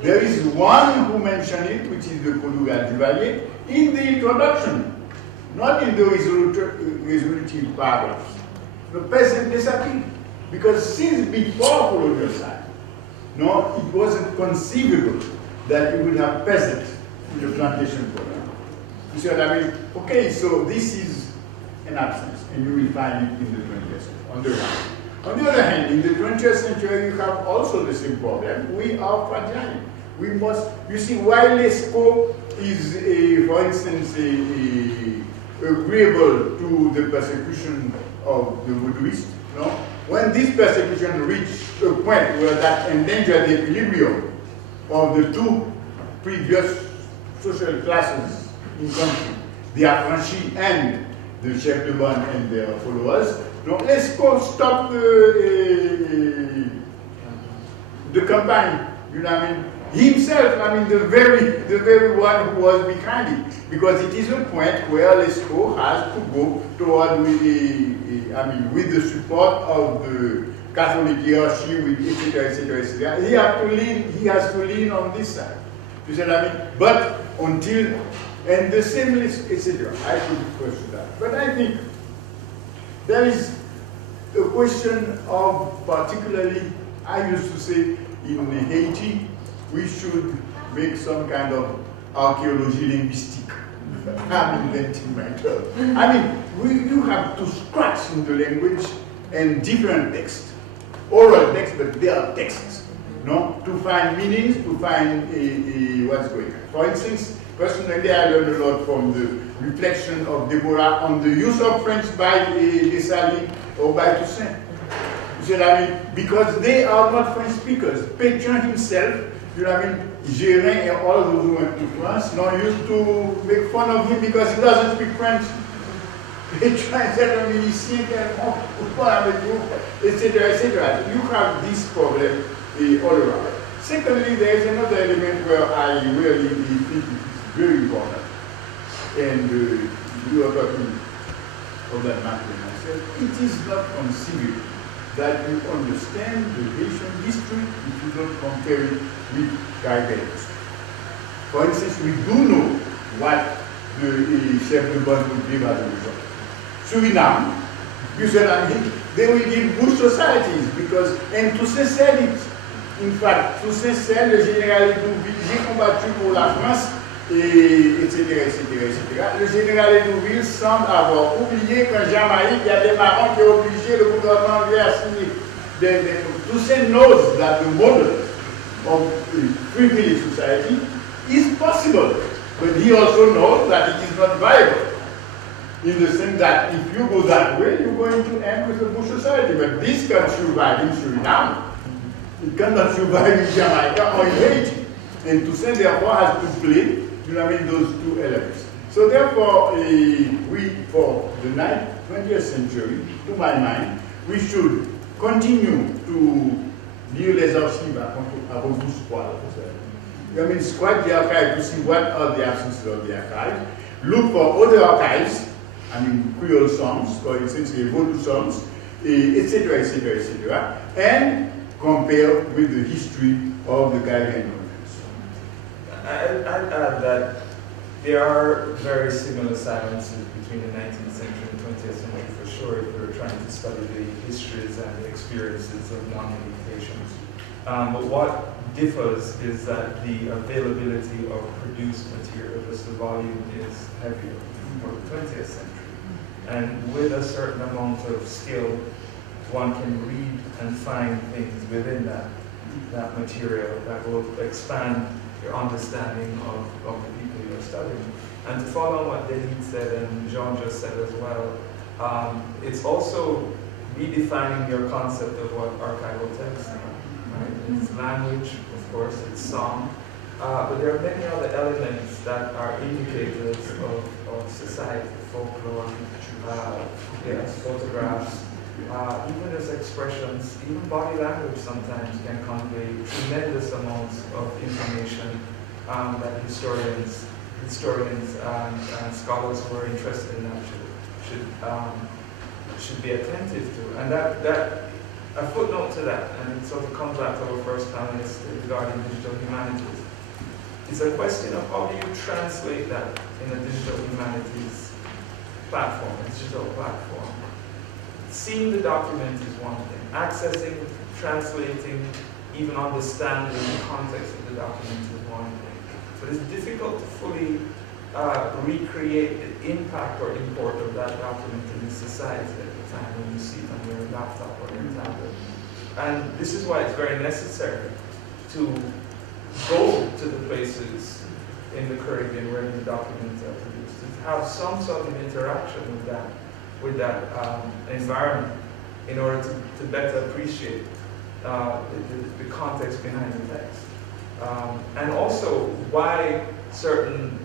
There is one who mentioned it, which is the code rural devanciers, in the introduction, not in the resolutive paragraphs. The peasant disappeared, because since before colonial time, no, it wasn't conceivable that you would have peasants in the plantation program. You see what I mean? Okay, so this is an absence, and you will find it in the 20th century, on the one hand. On the other hand, in the 20th century, you have also the same problem. We are fragile. We must, you see, while Lescaut is, for instance, agreeable to the persecution of the Vaudoists, no? When this persecution reached a point where that endangered the equilibrium of the two previous social classes in country, the affranchis and the chefs de bande and their followers, no, Lescaut stopped the campaign, you know what I mean? Himself, I mean, the very one who was behind it, because it is a point where Lescaut has to go toward with the support of the Catholic hierarchy, with etc. He has to lean on this side. You see what I mean? But until, and the same list, etc. I could question that. But I think there is a question of, particularly, I used to say in Haiti, we should make some kind of archaeology linguistique. I'm inventing my term. I mean, you have to scratch in the language and different texts. Oral texts, but they are texts. No? To find meanings, to find what's going on. For instance, personally, I learned a lot from the reflection of Deborah on the use of French by Dessalines or by Toussaint. You see what I mean? Because they are not French speakers. Pétion himself, you know what I mean? Gérin and all those who went to France now used to make fun of him because he doesn't speak French. Pétion said, etc. You have this problem all around. Secondly, there is another element where I really think it is very important. And you are talking of that matter myself. It is not conceivable that you understand the Haitian history if you don't compare it with guidance. For instance, we do know what the chef de bande would give as a result. Suriname, you said, I mean, they will give bush societies because, and Toussaint said it. In fact, Toussaint said, le général Edouville, j'ai combattu pour la France, etc. Le général Edouville semble avoir oublié qu'en Jamaïque, il y a des marrons qui ont obligé le gouvernement anglais à signer. Toussaint knows that the model of free village society is possible, but he also knows that it is not viable. In the sense that if you go that way, you're going to end with a bush society. But this can survive in Suriname. It cannot survive in Jamaica or in Haiti. And Toussaint, therefore, has to play, you know what I mean, those two elements. So therefore, we, for the 20th century, to my mind, we should continue to lire les archives à Beaubrun Ardouin. I mean, squat the archive to see what are the absences of the archive. Look for other archives, I mean, Creole songs, for instance, Vodou songs, etc., and compare with the history of the Caribbean countries. I'd add that there are very similar silences between the 19th century and 20th century for sure if we were trying to study the histories and the experiences of non-elite patients. But what differs is that the availability of produced material, just the volume, is heavier for the 20th century. And with a certain amount of skill, one can read and find things within that material that will expand your understanding of the people you're studying. And to follow on what Denis said and Jean just said as well, it's also redefining your concept of what archival texts are. Right? It's language, of course, it's song, but there are many other elements that are indicators of society, folklore, yes, photographs, even as expressions, even body language sometimes can convey tremendous amounts of information that historians and scholars who are interested in that should be attentive to. And that a footnote to that, and it sort of comes back to our first panelist regarding digital humanities. It's a question of how do you translate that in a digital humanities platform, a digital platform. Seeing the document is one thing. Accessing, translating, even understanding the context of the document is one thing. But it's difficult to fully recreate the impact or import of that document in the society at the time when you see it on your laptop or your tablet. And this is why it's very necessary to go to the places in the Caribbean where the documents are produced, to have some sort of interaction with that environment in order to better appreciate the context behind the text. And also why certain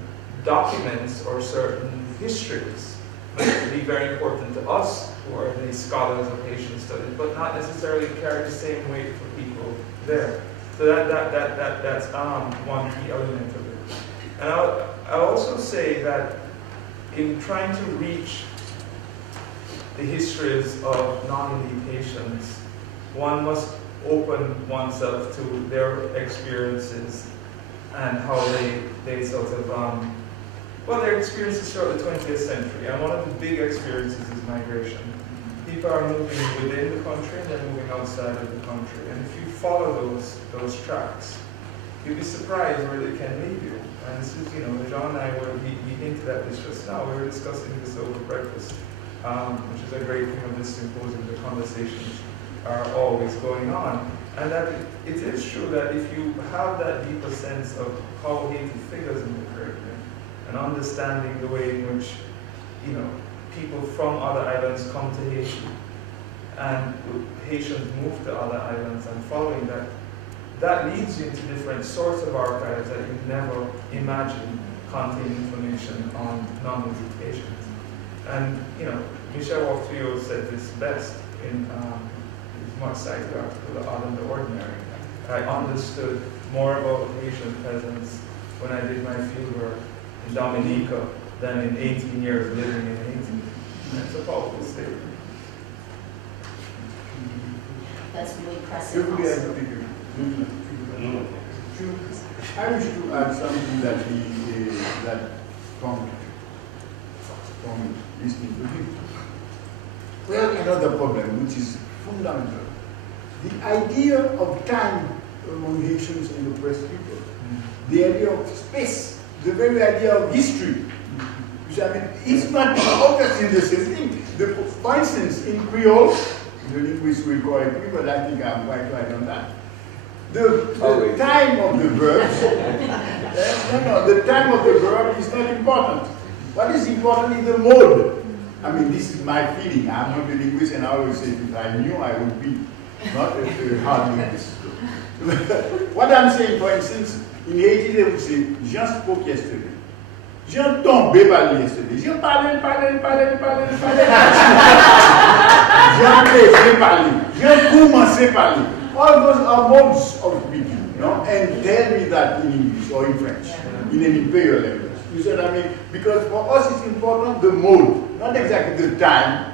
documents or certain histories might be very important to us who are the scholars of Haitian studies, but not necessarily carry the same weight for people there. So that's one key element of it. And I'll also say that in trying to reach the histories of non-elite Haitians, one must open oneself to their experiences and how they sort of, their experiences throughout the 20th century. And one of the big experiences is migration. People are moving within the country and they're moving outside of the country. And if you follow those tracks, you'll be surprised where they can lead you. And this is, Jean and I we hinted at this just now. We were discussing this over breakfast, which is a great thing of this symposium. The conversations are always going on. And that it is true that if you have that deeper sense of how Haiti figures in the Caribbean, and understanding the way in which, people from other islands come to Haiti, and Haitians move to other islands, and following that leads you into different sorts of archives that you never imagined contain information on non-elite Haitians. And, Michel Ortuyo said this best in his much cited article, The Art and the Ordinary. I understood more about Haitian peasants when I did my fieldwork in Dominica than in 18 years living in Haiti. That's a powerful statement. That's really impressive. I wish to add something that from listening to him. We have another problem which is fundamental. The idea of time among Haitians and oppressed people, the idea of space, the very idea of history, which it's not obviously the same thing. For instance, in Creole, the linguists will correct me, but I think I'm quite right on that. The time of the verb, the time of the verb is not important. What is important is the mode. This is my feeling. I'm not a linguist, and I always say if I knew, I would be not a hard linguist. What I'm saying, for instance, in Haiti, they would say, Jean spoke yesterday. Jean tombé parler yesterday. Jean parlait. Jean laissé parler. Jean commencé parler. All those are modes of speaking, and tell me that in English or in French, in an imperial language. You see what I mean? Because for us it's important the mode, not exactly the time.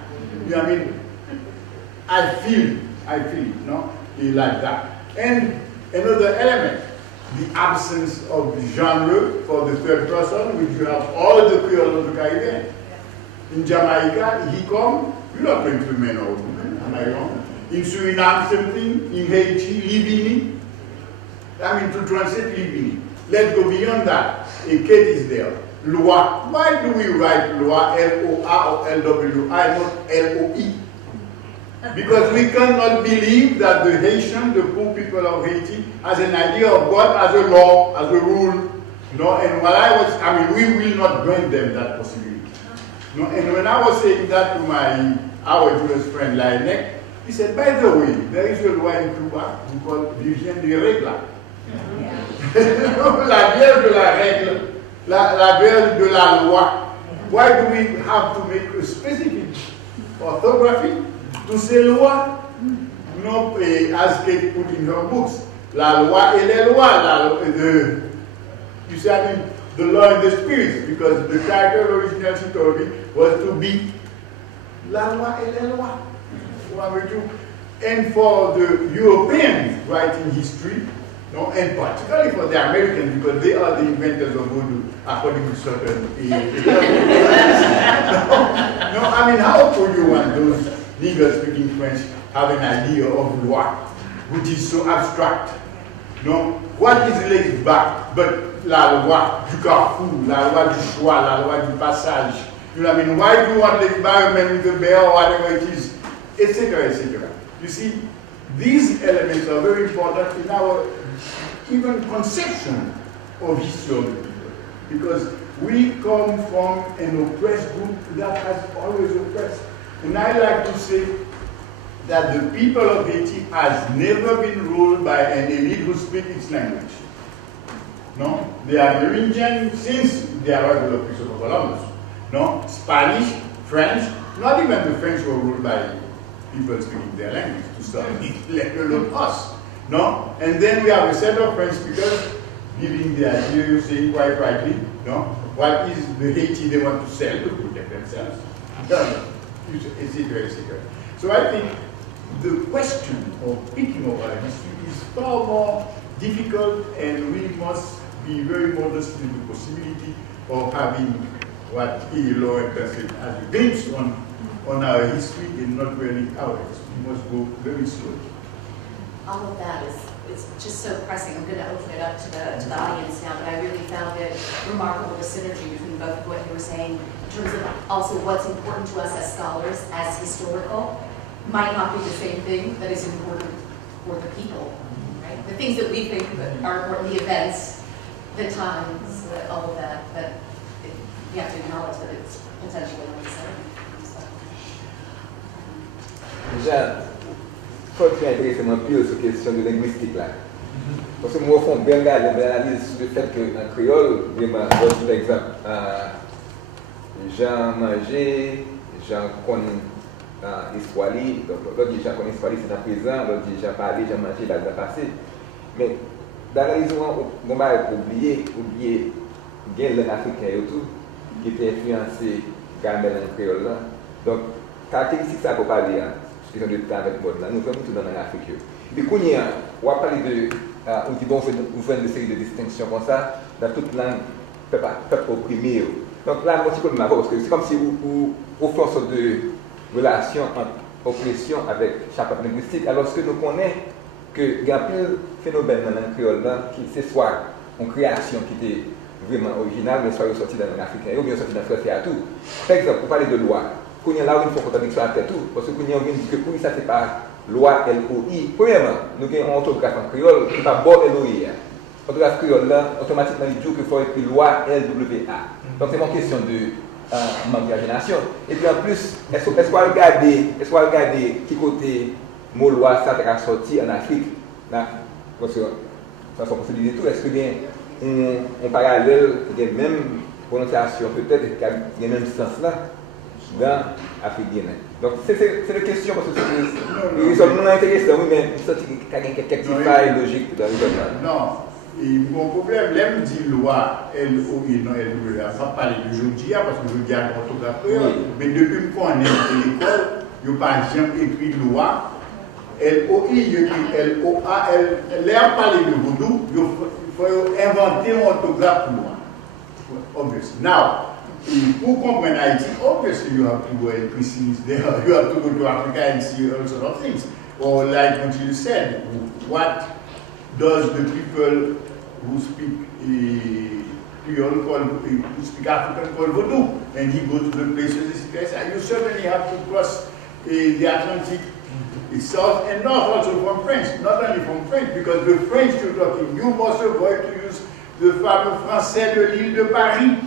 I feel it, like that. And another element, the absence of genre for the third person, which you have all the Creoles of the Caribbean. In Jamaica, he come, you're not going to men or women, am I wrong? In Suriname, same thing. In Haiti, Livini. I mean, to translate Livini. Let's go beyond that. A Kate is there. Loi. Why do we write loi, L-O-A or L-W-I, not L-O-E? Because we cannot believe that the Haitian, the poor people of Haiti, has an idea of God as a law, as a rule. No, and while we will not grant them that possibility. No, and when I was saying that to our Jewish friend Lainec, he said, by the way, there is a law in Cuba called Devier de regla. La vierge de la règle, la vierge de la loi. Why do we have to make a specific orthography to say loi? No, as Kate put in her books, la loi et les lois. You see, I mean, the law and the spirits, because the title original she told me was to be la loi et les lois. And for the Europeans writing history, no, and particularly for the Americans, because they are the inventors of voodoo, according to certain no, I mean, how could you want those niggers speaking French have an idea of loi, which is so abstract? No, what is laid back but la loi du carrefour, la loi du choix, la loi du passage? You know what I mean? Why do you want the environment with the bear or whatever it is, etc., etc.? You see, these elements are very important in our even conception of history of the people, because we come from an oppressed group that has always oppressed. And I like to say that the people of Haiti has never been ruled by an elite who speaks its language. No, they are Amerindian since the arrival of Christopher Columbus. No, Spanish, French, not even the French were ruled by people speaking their language to start, let alone us. No? And then we have a set of French speakers giving the idea, you say quite rightly, no? What is the Haiti they want to sell to protect themselves? Etc., etc. So I think the question of picking up our history is far more difficult, and we must be very modest in the possibility of having what law and principes as a glimpse on our history and not really our history. We must go very slowly. All of that is just so pressing. I'm going to open it up to the audience now, but I really found it remarkable, the synergy between both of what you were saying in terms of also what's important to us as scholars, as historical, might not be the same thing that is important for the people, right? The things that we think are important, the events, the times, all of that, but you have to acknowledge that it's potentially not the same. Déjà, faut que tu intéresses un peu sur la question de linguistique là. Parce que moi, au fond, bien regarder, bien analyse sur le fait qu'en créole, vraiment, par exemple, Jean Manger, Jean Connaît Espoili, donc l'autre dit Jean Connaît Espoili, c'est dans le présent, l'autre dit Jean Parlé, Jean Manger, là, dans le passé. Mais d'analyse, on va oublier, il y a un africain autour qui était influencé gamel en créole là. Donc, caractéristique ça pour parler, question de temps avec moi, nous sommes tous dans l'Afrique. Et quand on va parler de, on dit bon, on fait une série de distinctions comme ça, dans toute langue, peuple opprimé. Donc là, moi, je peux m'avoir, parce que c'est comme si on fait une sorte de relation entre oppression avec chaque peuple linguistique, alors que nous connaissons qu'il y a plein de phénomènes dans la langue créole, qui c'est soit une création qui était vraiment originale, mais soit sortie dans l'Africain, ou bien sortie dans le français à tout. Par exemple, pour parler de loi, quand il y a là où il faut contradiction à tout, parce que quand il y a que pour ça c'est pas loi LOI. Premièrement, nous avons un orthographe en créole qui n'est pas bon LOI. Orthographe créole là, automatiquement il dit qu'il faut écrire loi LWA. Donc c'est une question de manipulation. Et puis en plus, est-ce qu'on va regarder qui côté mot loi ça a sorti en Afrique là, parce que ça sont possibilités tout. Est-ce qu'il y a un parallèle, il y a même prononciation peut-être, qu'il y a le même sens là dans l'Afrique guinéenne. Donc c'est une question parce que ils sont intéressants, oui, mais il y a quelques failles logiques dans le domaine. Non, et mon problème, l'aime dit loi, L-O-I, non L-W-A, ça parle de Jodia, parce que Jodia est orthographe, mais depuis qu'on est à l'école, il n'y a pas jamais écrit loi, L-O-I, il y a écrit L-O-A, l'air parler de vaudou, il faut faut inventer un orthographe pour moi. Obviously. Now, pour comprendre Haïti, obviously you have to go and precise there. You have to go to Africa and see all sorts of things. Or like what you said, what does the people who speak Creole call, who speak African call Vodou? And he goes to the places, you certainly have to cross the Atlantic south and north also from French, not only from French, because the French you're talking, you must avoid to use the fameux français de l'île de Paris.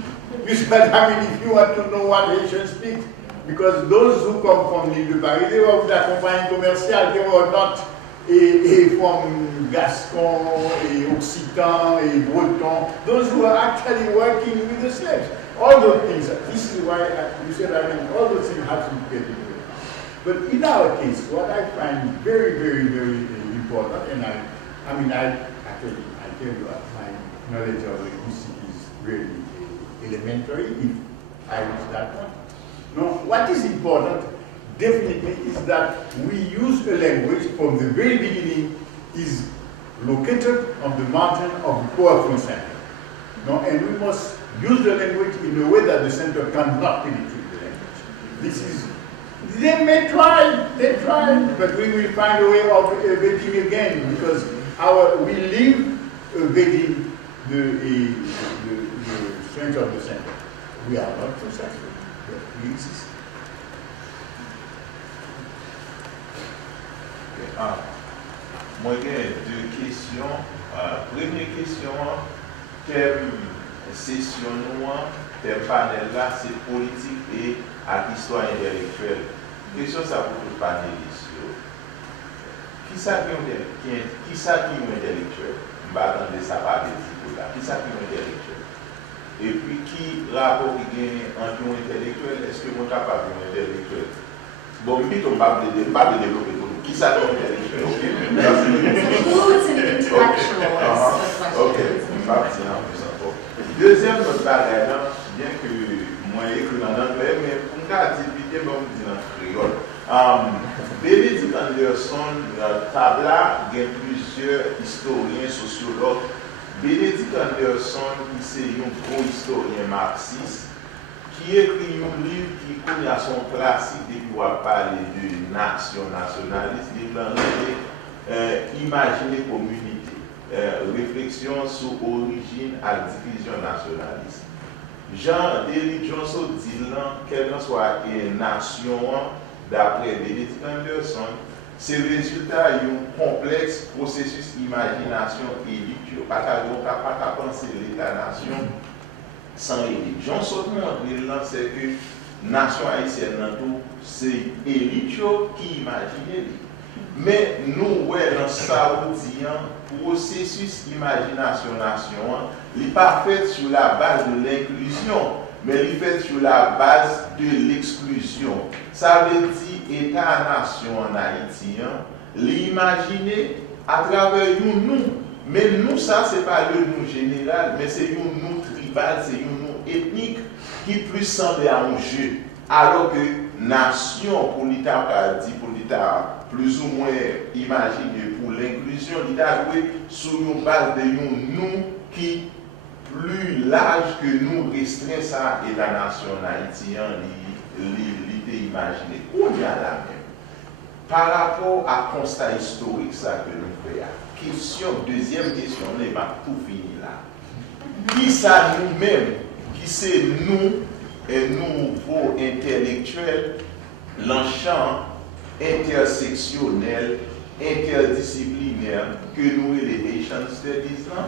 You said, I mean, if you want to know what Haitians speak, because those who come from l'île de Paris, they were with la compagnie commerciale, they were not from Gascon, Occitan, Breton, those who are actually working with the slaves. All those things, this is why you said, I mean, all those things have to be taken. But in our case, what I find very, very, very important, and I tell you, my knowledge of linguistics is really elementary, if I reach that one. No, what is important, definitely, is that we use a language from the very beginning is located on the mountain of the powerful center. No, and we must use the language in a way that the center cannot penetrate the language. This is, they may try, but we will find a way of evading again, because we live evading the strength of the center. We are not successful, but we exist. Moi, j'ai deux questions. Première question, thème session, thème panel là, c'est politique et histoire intellectuelle. Question ça pour tous les panélistes. Qui ça qui est intellectuel? Je vais attendre ça par des là. Qui ça qui est intellectuel? Et puis, qui rapport qui gagne entre un intellectuel, est-ce que vous êtes capable d'un intellectuel? Bon, vite, on va développer tout. Qui ça qui est intellectuel? Who's an intellectual? Ok, parti en plus encore. Deuxième bagage, bien que moi écrit en anglais, mais pour me dire, je vais dire en créole. Bénédicte Anderson, tabla, il y a plusieurs historiens, sociologues. Bénédicte Anderson, qui est un gros historien marxiste, qui écrit un livre qui connaît à son classique et qui va parler de nation nationaliste, il a imaginer communauté, réflexion sur origine à division nationaliste. Jean-Déric Johnson dit là, quelle que soit une nation, d'après Bénédicte Anderson, c'est le résultat d'un complexe processus d'imagination élite. Pas qu'à penser l'État-nation sans élite. Johnson montre là, c'est que nation haïtienne, c'est élite qui imagine. Mais nous, dans Saoudien, processus d'imagination-nation, il n'est pas fait sur la base de l'inclusion, mais il est fait sur la base de l'exclusion. Ça veut dire État-nation en Haïti, l'imaginer à travers nous. Mais nous, ça, ce n'est pas le nous général, mais c'est un nous tribal, c'est un nous ethnique qui plus semble à un jeu. Alors que nation, pour l'État, plus ou moins imaginé pour l'inclusion, l'État joué sur une base de nous qui plus large que nous restreint ça et la nation haïtienne, l'idée imaginée. On y a la même. Par rapport à constat historique ça que nous faisons, deuxième question, on n'est pas tout fini là. Qui ça nous-mêmes, qui c'est nous, et nouveau intellectuel, l'enchant intersectionnel, interdisciplinaire que nous les Haitian Studies là,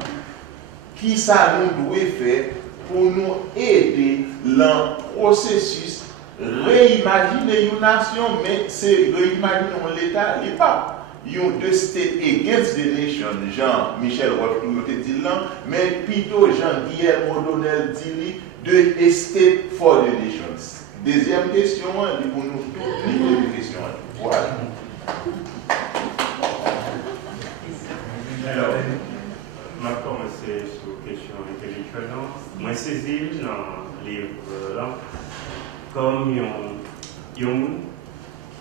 qui ça nous doit faire pour nous aider dans le processus réimaginer une nation, mais c'est réimaginer l'État, il n'y a pas. You the state against the nation, Jean-Michel Roth te dit là, mais plutôt Jean-Guillermo Donnel dit de state for the nations. Deuxième question, il pour nous toutes les questions. Voilà. Alors, je vais commencer sur la question intellectuelle. Moi, je saisis dans le livre là comme un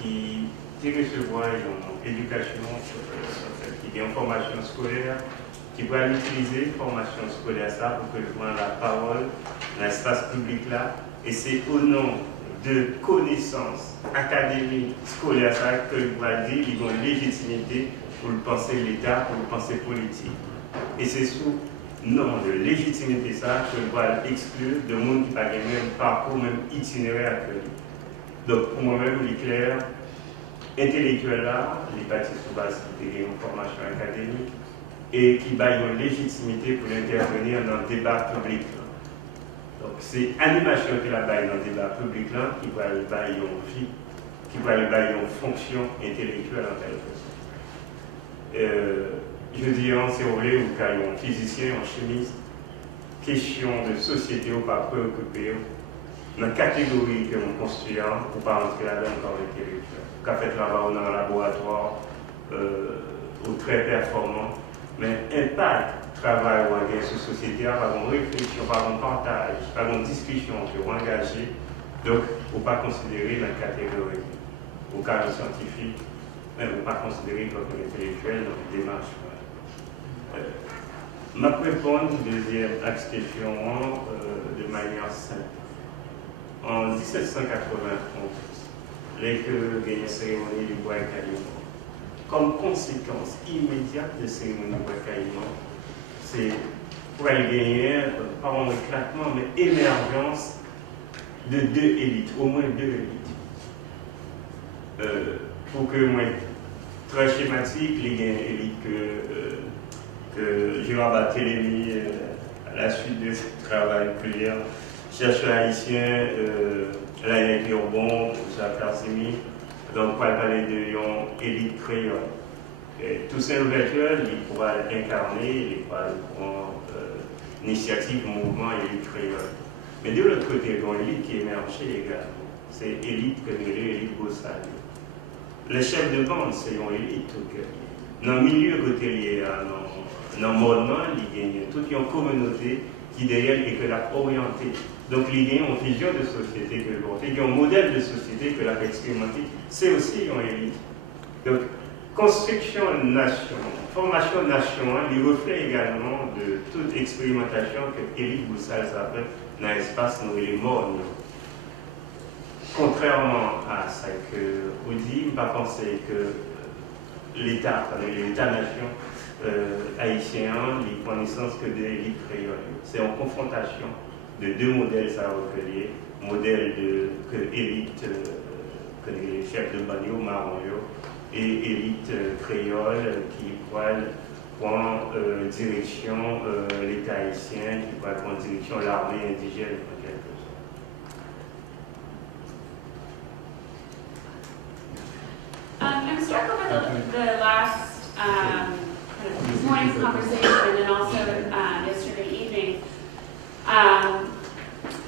qui recevoir une éducation, qui a une formation scolaire qui pourrait utiliser formation scolaire ça pour que je prenne la parole dans l'espace public là. Et c'est au nom de connaissances académiques, scolaires ça que je pourrais dire qu'ils ont une légitimité pour le penser l'État, pour le penser politique. Et c'est sous nom de légitimité ça que je pourrais exclure de monde qui n'a pas le même parcours, même itinéraire que lui. Donc pour moi-même, il est clair, intellectuel là, les bâtis sous base de une formation académique, et qui a une légitimité pour intervenir dans le débat public. Donc c'est animation que la baille dans le débat public là, qui va le bailler en vie, qui va le bailler en fonction intellectuelle en quelque sorte. Je dirais, si vous voulez, ou un physicien, un chimiste, question de société ou pas préoccupé, dans la catégorie que l'on construit, pour ne pas rentrer là-dedans encore intellectuel. Qu'a fait là-bas dans un laboratoire, ou très performant, mais impact travail ou engagé sur la société, pas une réflexion, pas un partage, pas une discussion que vous engagez, donc il ne faut pas considérer la catégorie au cadre scientifique, mais il ne faut pas considérer comme intellectuel dans une démarche. Je vais répondre au deuxième axe question de manière simple. En 1791, les cérémonies du bois et caillement, comme conséquence immédiate de cérémonie du bois et caillement, c'est pour aller gagner, pas en éclatement, mais émergence de deux élites, au moins deux élites. Pour que moi, très schématique, les élites que Gérard Barthélemy, à la suite de ce travail prière, chercheur haïtien, Laïc Urbon, Jacques Arsimi, donc on va parler de l'élite créole. Tous ces ouvertures, ils pourront incarner, ils pourront l'initiative, mouvement élite créole. Mais de l'autre côté, il y a une élite qui émerge également. C'est l'élite que nous appelons l'élite bossale. Les chefs de bande, c'est une élite. Dans le milieu côté dans le mouvement, il y a toute une communauté qui derrière est que l'a orienté. Donc il y a une vision de société que l'on fait, il y a un modèle de société que l'a expérimenté. C'est aussi une élite. Donc construction nation, formation nation, il reflète également de toute expérimentation que l'élite Boussal s'appelle dans l'espace nous les morts. Contrairement à ce que vous dites, je ne pense pas que l'État-nation haïtien, il prend naissance que de l'élite créole. C'est en confrontation de deux modèles à recueillir, modèle que l'élite, que les chefs de banio, marronio, et élite créole qui prend direction l'État haïtien, qui prend direction l'armée indigène en quelque sorte. I'm struck over the last this morning's conversation and also yesterday evening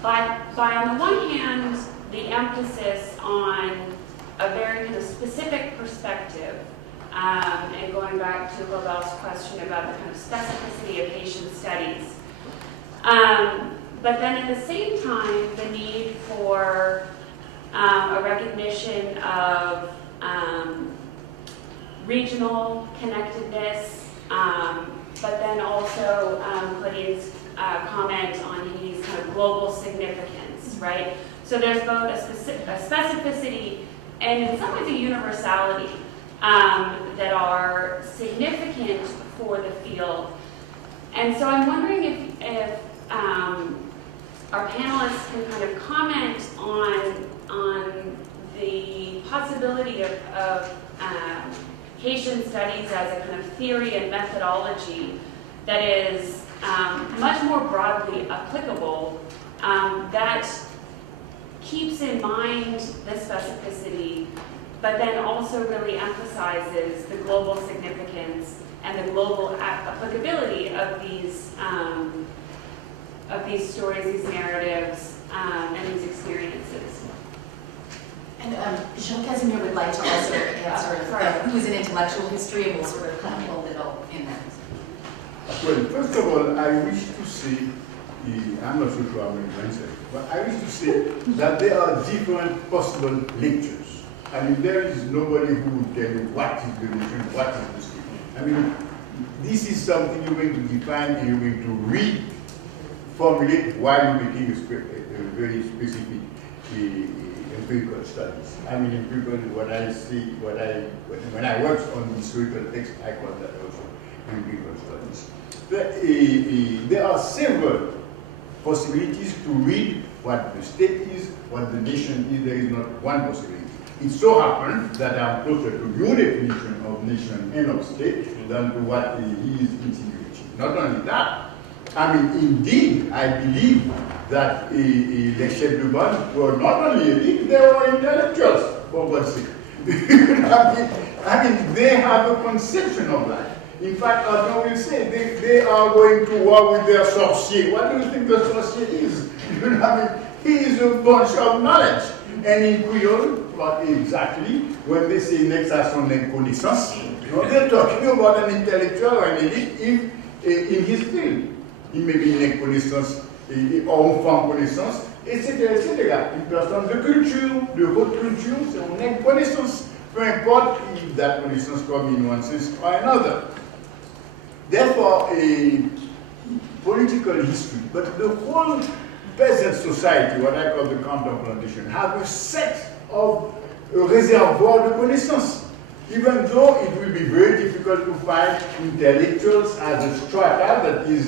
by on the one hand the emphasis on a very kind of specific perspective and going back to Lobel's question about the kind of specificity of Haitian studies. But then at the same time, the need for a recognition of regional connectedness, but then also Claudine's comment on Haiti's kind of global significance, right? So there's both a specificity and in some ways a universality that are significant for the field. And so I'm wondering if our panelists can kind of comment on the possibility of Haitian studies as a kind of theory and methodology that is much more broadly applicable, that keeps in mind the specificity, but then also really emphasizes the global significance and the global applicability of these stories, these narratives, and these experiences. And Jean Casimir would like to also answer who's an intellectual history, and we'll sort of come a little in that. Well, first of all, I wish to say, I'm not so sure I'm going to answer, but I wish to say that there are different possible lectures. I mean, there is nobody who will tell you what is the lecture, what is the statement. I mean, this is something you're going to define and you're going to reformulate while you're making a very specific empirical studies. I mean, empirical, what I see, when I work on historical text, I call that also empirical studies. There are several possibilities to read what the state is, what the nation is. There is not one possibility. It so happens that I'm closer to your definition of nation and of state than to what he is insinuating. Not only that, I mean, indeed, I believe that les chefs de bande were not only elite, they were intellectuals, for God's sake. I mean, they have a conception of life. In fact, Ardouin will say they are going to war with their sorcier. What do you think the sorcier is? I mean, he is a bunch of knowledge. And in Creole, what exactly, when they say next à son connaissance, they're talking about an intellectual or an elite if in his field. Il may be une connaissance, homme, femme connaissance, etc., etc. Une personne de culture, de haute culture, c'est une connaissance. Peu importe if that connaissance comes in one sense or another. Therefore, a political history, but the whole peasant society, what I call the counter-plantation, have a set of reservoir de connaissances. Even though it will be very difficult to find intellectuals as a strata that is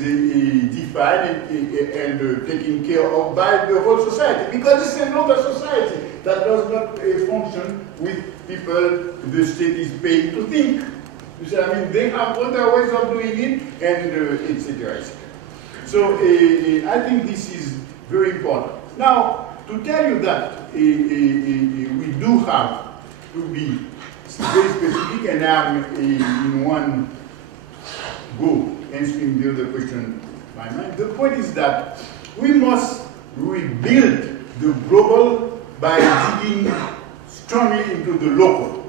defined and taken care of by the whole society, because it's another society that does not function with people the state is paying to think. You see, I mean, they have other ways of doing it, and etc. etc. So I think this is very important. Now, to tell you that we do have to be very specific, and I'm in one go answering the other question in my mind. The point is that we must rebuild the global by digging strongly into the local.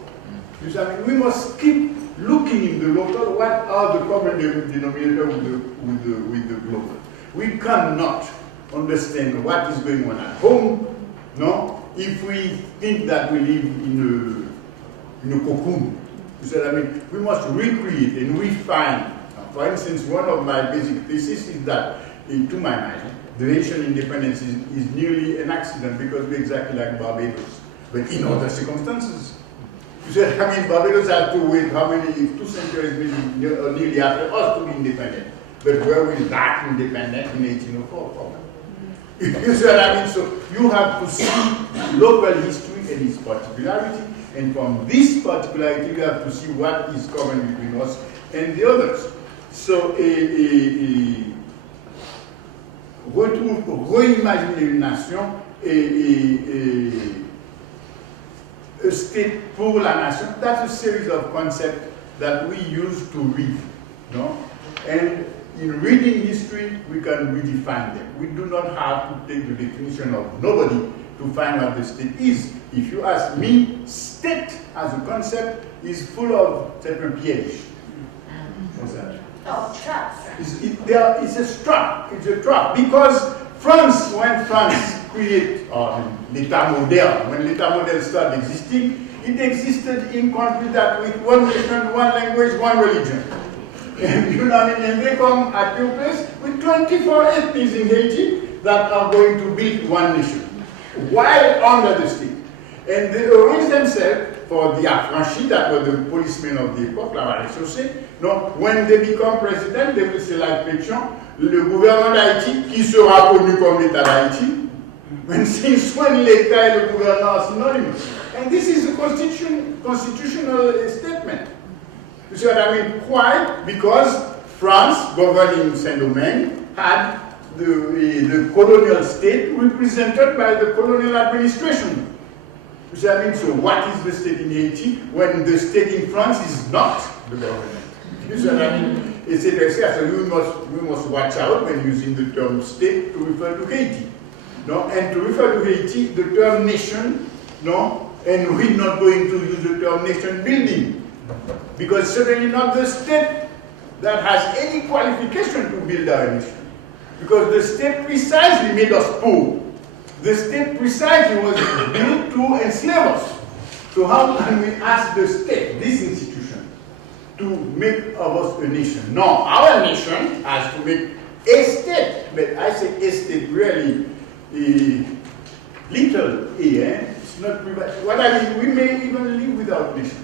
You see, I mean, we must keep looking in the local. What are the common denominators with the global? We cannot understand what is going on at home, no, if we think that we live in a cocoon. You said, I mean, we must recreate and refine. For instance, one of my basic theses is that, to my mind, the Haitian independence is nearly an accident because we're exactly like Barbados, but in other circumstances. You said, I mean, Barbados had to wait how many, 2 centuries nearly after us to be independent. But were we that independent in 1804? You see what I mean? So you have to see local history and its particularity, and from this particularity you have to see what is common between us and the others. So reimaginer une nation, a state pour la nation, that's a series of concepts that we use to read, no? And in reading history, we can redefine them. We do not have to take the definition of nobody to find what the state is. If you ask me, state as a concept is full of certain pièges. What's that? Oh, traps. It's a trap. It's a trap. Because France, when France created l'État moderne, when l'État moderne started existing, it existed in countries that with one nation, one language, one religion. And, you know, and they come at your place with 24 ethnies in Haiti that are going to build one nation, while under the state. And they arrange themselves for the affranchis, that were the policemen of the époque, la maréchaussée. No, when they become president, they will say like Pétion, le gouvernement d'Haïti, qui sera connu comme l'État d'Haïti, and since when l'État et le gouvernement are synonymous. And this is a constitutional statement. You see what I mean? Why? Because France, governing Saint-Domingue, had the colonial state represented by the colonial administration. You see what I mean? So what is the state in Haiti when the state in France is not the government? You see what I mean? Etc. So we must watch out when using the term state to refer to Haiti. No? And to refer to Haiti, the term nation, no? And we're not going to use the term nation building. Because certainly not the state that has any qualification to build our nation. Because the state precisely made us poor. The state precisely was built to enslave us. So how can we ask the state, this institution, to make of us a nation. No, our nation has to make a state, but I say a state really little a, it's not, what I mean, we may even live without nation,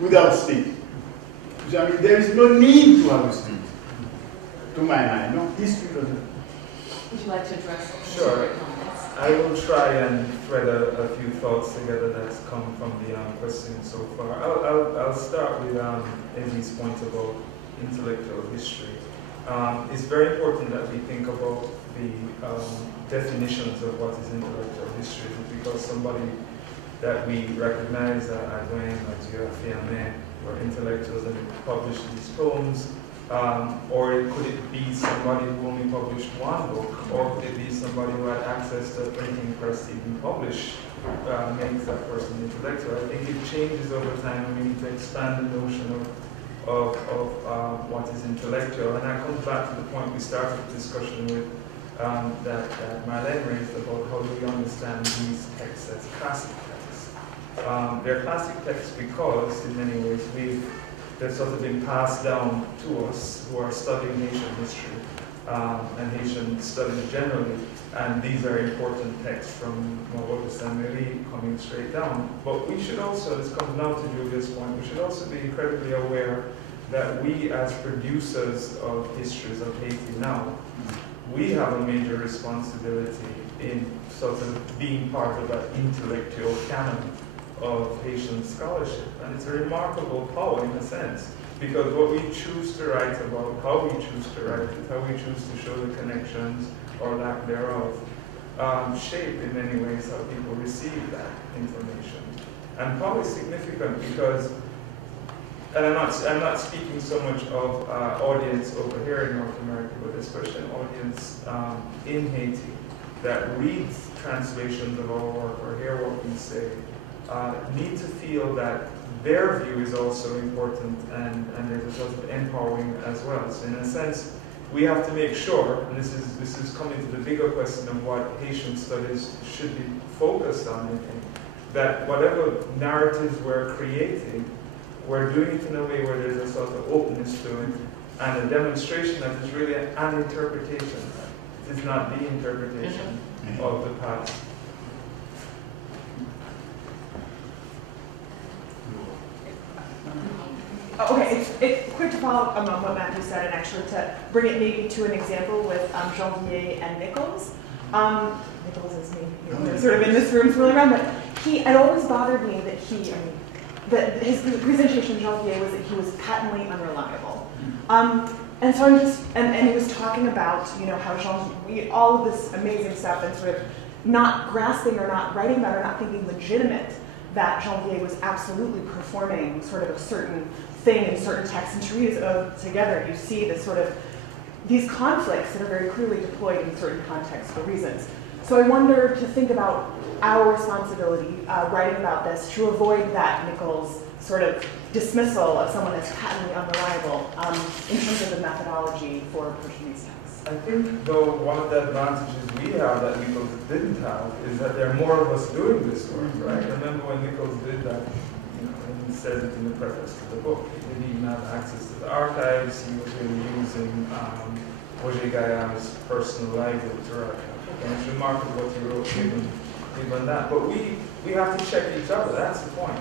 without state. So, I mean, there is no need to have a state, to my mind. No, history doesn't. Would you like to address? Sure. I will try and thread a few thoughts together that's come from the question so far. I'll start with Eddie's point about intellectual history. It's very important that we think about the definitions of what is intellectual history, because somebody that we recognize, Ardouin or Beaubrun were intellectuals and published these poems. Or could it be somebody who only published one book, or could it be somebody who had access to a printing press to even publish, makes that person intellectual? I think it changes over time, and we need to expand the notion of what is intellectual. And that comes back to the point we started the discussion with, that Marlene raised about how do we understand these texts as classic texts. They're classic texts because, in many ways, they've sort of been passed down to us who are studying Haitian history and Haitian studies generally. And these are important texts from Mawode Samueli coming straight down. But we should also, this comes now to Julia's point, we should also be incredibly aware that we as producers of histories of Haiti now, we have a major responsibility in sort of being part of that intellectual canon of Haitian scholarship. And it's a remarkable power in a sense, because what we choose to write about, how we choose to write it, how we choose to show the connections or lack thereof, shape in many ways how people receive that information. And probably significant because, and I'm not speaking so much of audience over here in North America, but especially an audience in Haiti that reads translations of our work or hear what we say, need to feel that their view is also important and there's a sort of empowering as well. So in a sense, we have to make sure, and this is coming to the bigger question of what Haitian studies should be focused on, I think, that whatever narratives we're creating, we're doing it in a way where there's a sort of openness to it and a demonstration that is really an interpretation. It is not the interpretation of the past. Okay, it's quick to follow up on what Matthew said, and actually to bring it maybe to an example with Janvier and Nichols. Nichols is maybe sort of in this room swirling around, but it always bothered me that that his presentation of Janvier was that he was patently unreliable. And so and he was talking about, how all of this amazing stuff and sort of not grasping or not writing about or not thinking legitimate that Janvier was absolutely performing sort of a certain thing in certain texts. And to read it together, you see this sort of, these conflicts that are very clearly deployed in certain contexts for reasons. So I wonder to think about our responsibility writing about this to avoid that Nichols sort of dismissal of someone as patently unreliable in terms of the methodology for approaching these texts. I think, though, one of the advantages we have that Nichols didn't have is that there are more of us doing this work, right? Remember when Nichols did that, and he says it in the preface to the book, he didn't even have access to the archives, he was really using Roger Gaillard's personal library to write. And it's remarkable what he wrote even that. But we have to check each other, that's the point.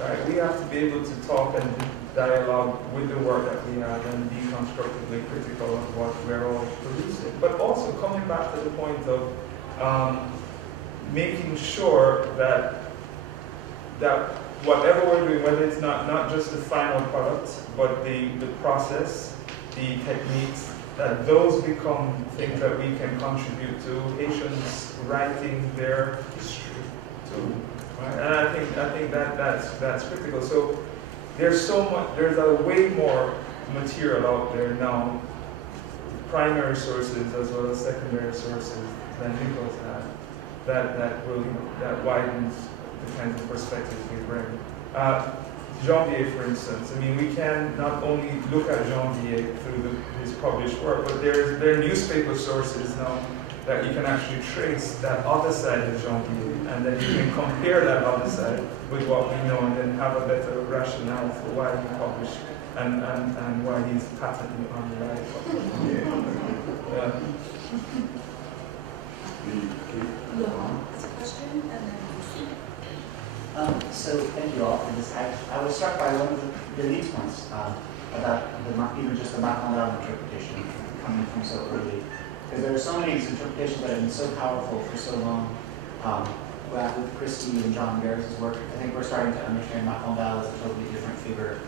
Right? We have to be able to talk and dialogue with the work that we have and be constructively critical of what we're all producing. But also coming back to the point of making sure that whatever we're doing, whether it's not just the final product, but the process, the techniques, that those become things that we can contribute to Haitians writing their history too. Right? And I think that's critical. So there's a way more material out there now, primary sources as well as secondary sources than Nichols had, that widens the kinds of perspectives we bring. Janvier, for instance, we can not only look at Janvier through his published work, but there are newspaper sources now that you can actually trace that other side of Janvier, and then you can compare that other side with what we know and then have a better rationale for why he published and why he's patently unright. Yeah. So thank you all for this. I was struck by one of the lead points about even just the Macron interpretation coming from so early. Because there are so many interpretations that have been so powerful for so long. With Christie and John Garris's work, I think we're starting to understand Macron as a totally different figure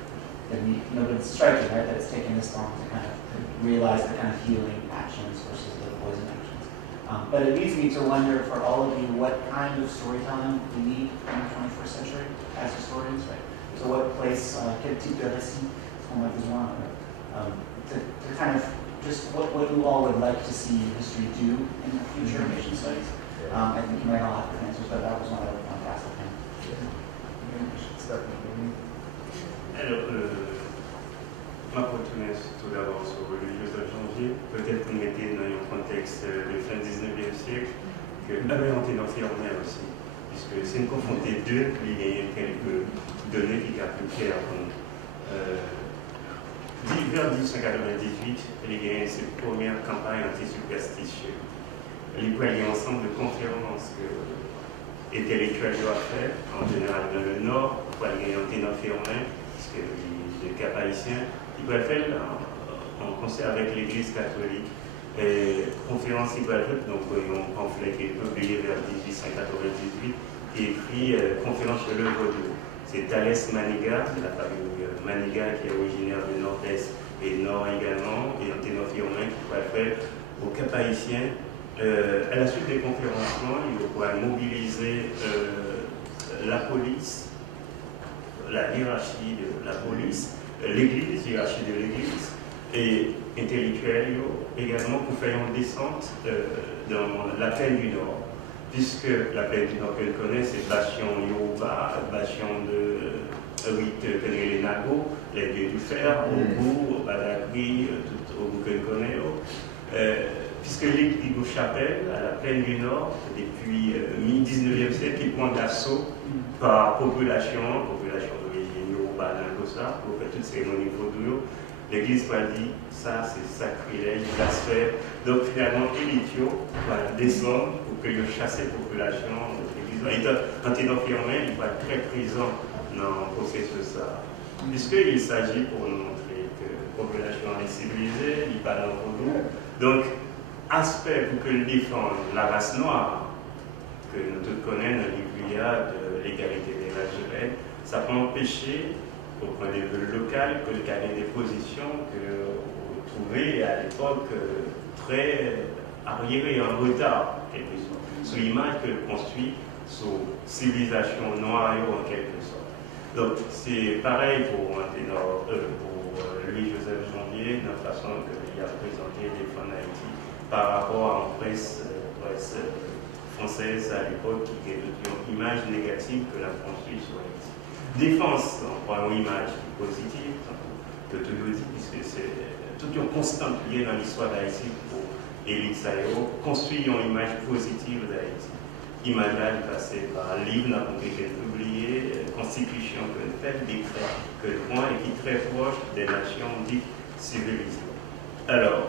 than we, but it's striking, right, that it's taken this long to kind of realize the kind of healing actions versus the poison actions. But it leads me to wonder for all of you what kind of storytelling we need in the 21st century as historians, right? So what place, quel type de récit on a besoin, to kind of just what you all would like to see history do in the future of nation studies. I think you might all have different answers, but that was one I would want to ask of him. Alors, ma retourne tout d'abord sur le 2 janvier. Peut-être qu'on était dans un contexte de fin 19e siècle, que l'orienté d'enfermement aussi, puisque c'est une confrontée d'eux, il y a quelques données qui sont plus claires. Vers 1898, il y a eu cette première campagne anti-superstitieuse. Il y a eu un ensemble de conférences que les intellectuels doivent faire, en général dans le Nord, pour aller en enfermement, parce que les cas haïtiens, ils peuvent faire en concert avec l'Église catholique. Conférence qui peuvent faire, donc un pamphlet qui est publié vers 1898, qui est écrit Conférence sur l'œuvre de Dieu. C'est Thalès Maniga, c'est la famille Maniga qui est originaire du Nord-Est et Nord également, et Anténophirmain qui peut faire au Cap haïtien. À la suite des conférences, il pourra mobiliser la police, la hiérarchie de la police, l'église, hiérarchie de l'église, et intellectuels également pour faire une descente dans la plaine du Nord. Puisque la plaine du Nord qu'elle connaît, c'est Bastion Yoruba, Bastion de les Nago, les dieux du fer, Ogu, Badagri, tout Ogu qu'elle connaît. Puisque l'église de Chapelle, à la plaine du Nord, depuis mi-19e siècle, qui prend d'assaut par population d'origine Yoruba, Nangosa, pour faire toutes ces cérémonies vaudou. L'église va dire, ça c'est sacrilège, blasphème. Donc finalement, l'élitio va descendre pour que je chasse la population de l'église. Anténophirmain, il va être très présent dans le processus ça. Puisqu'il s'agit pour nous montrer que la population est civilisée, il va dans le vaudou. Donc, aspect pour que le défende la race noire, que nous tous connaissons dans l'Iliade de l'égalité des races humaines, ça peut empêcher, au point de vue local, que le cabinet des positions que vous trouvez à l'époque très arriéré, en retard, quelque sorte, sur l'image que construit sur civilisation noire en quelque sorte. Donc c'est pareil pour Louis-Joseph Janvier, de la façon qu'il a présenté les fonds d'Haïti par rapport à une presse française à l'époque qui avait une image négative que la construit sur Haïti. Défense, on prend une image positive, de toujours dit, puisque c'est toute une constante liée dans l'histoire d'Haïti pour Élite Sayo, construire une image positive d'Haïti. Image là, passée par livre, n'a pas été publié, constitution que le fait, décret que le point, et qui est très proche des nations dites civilisées. Alors,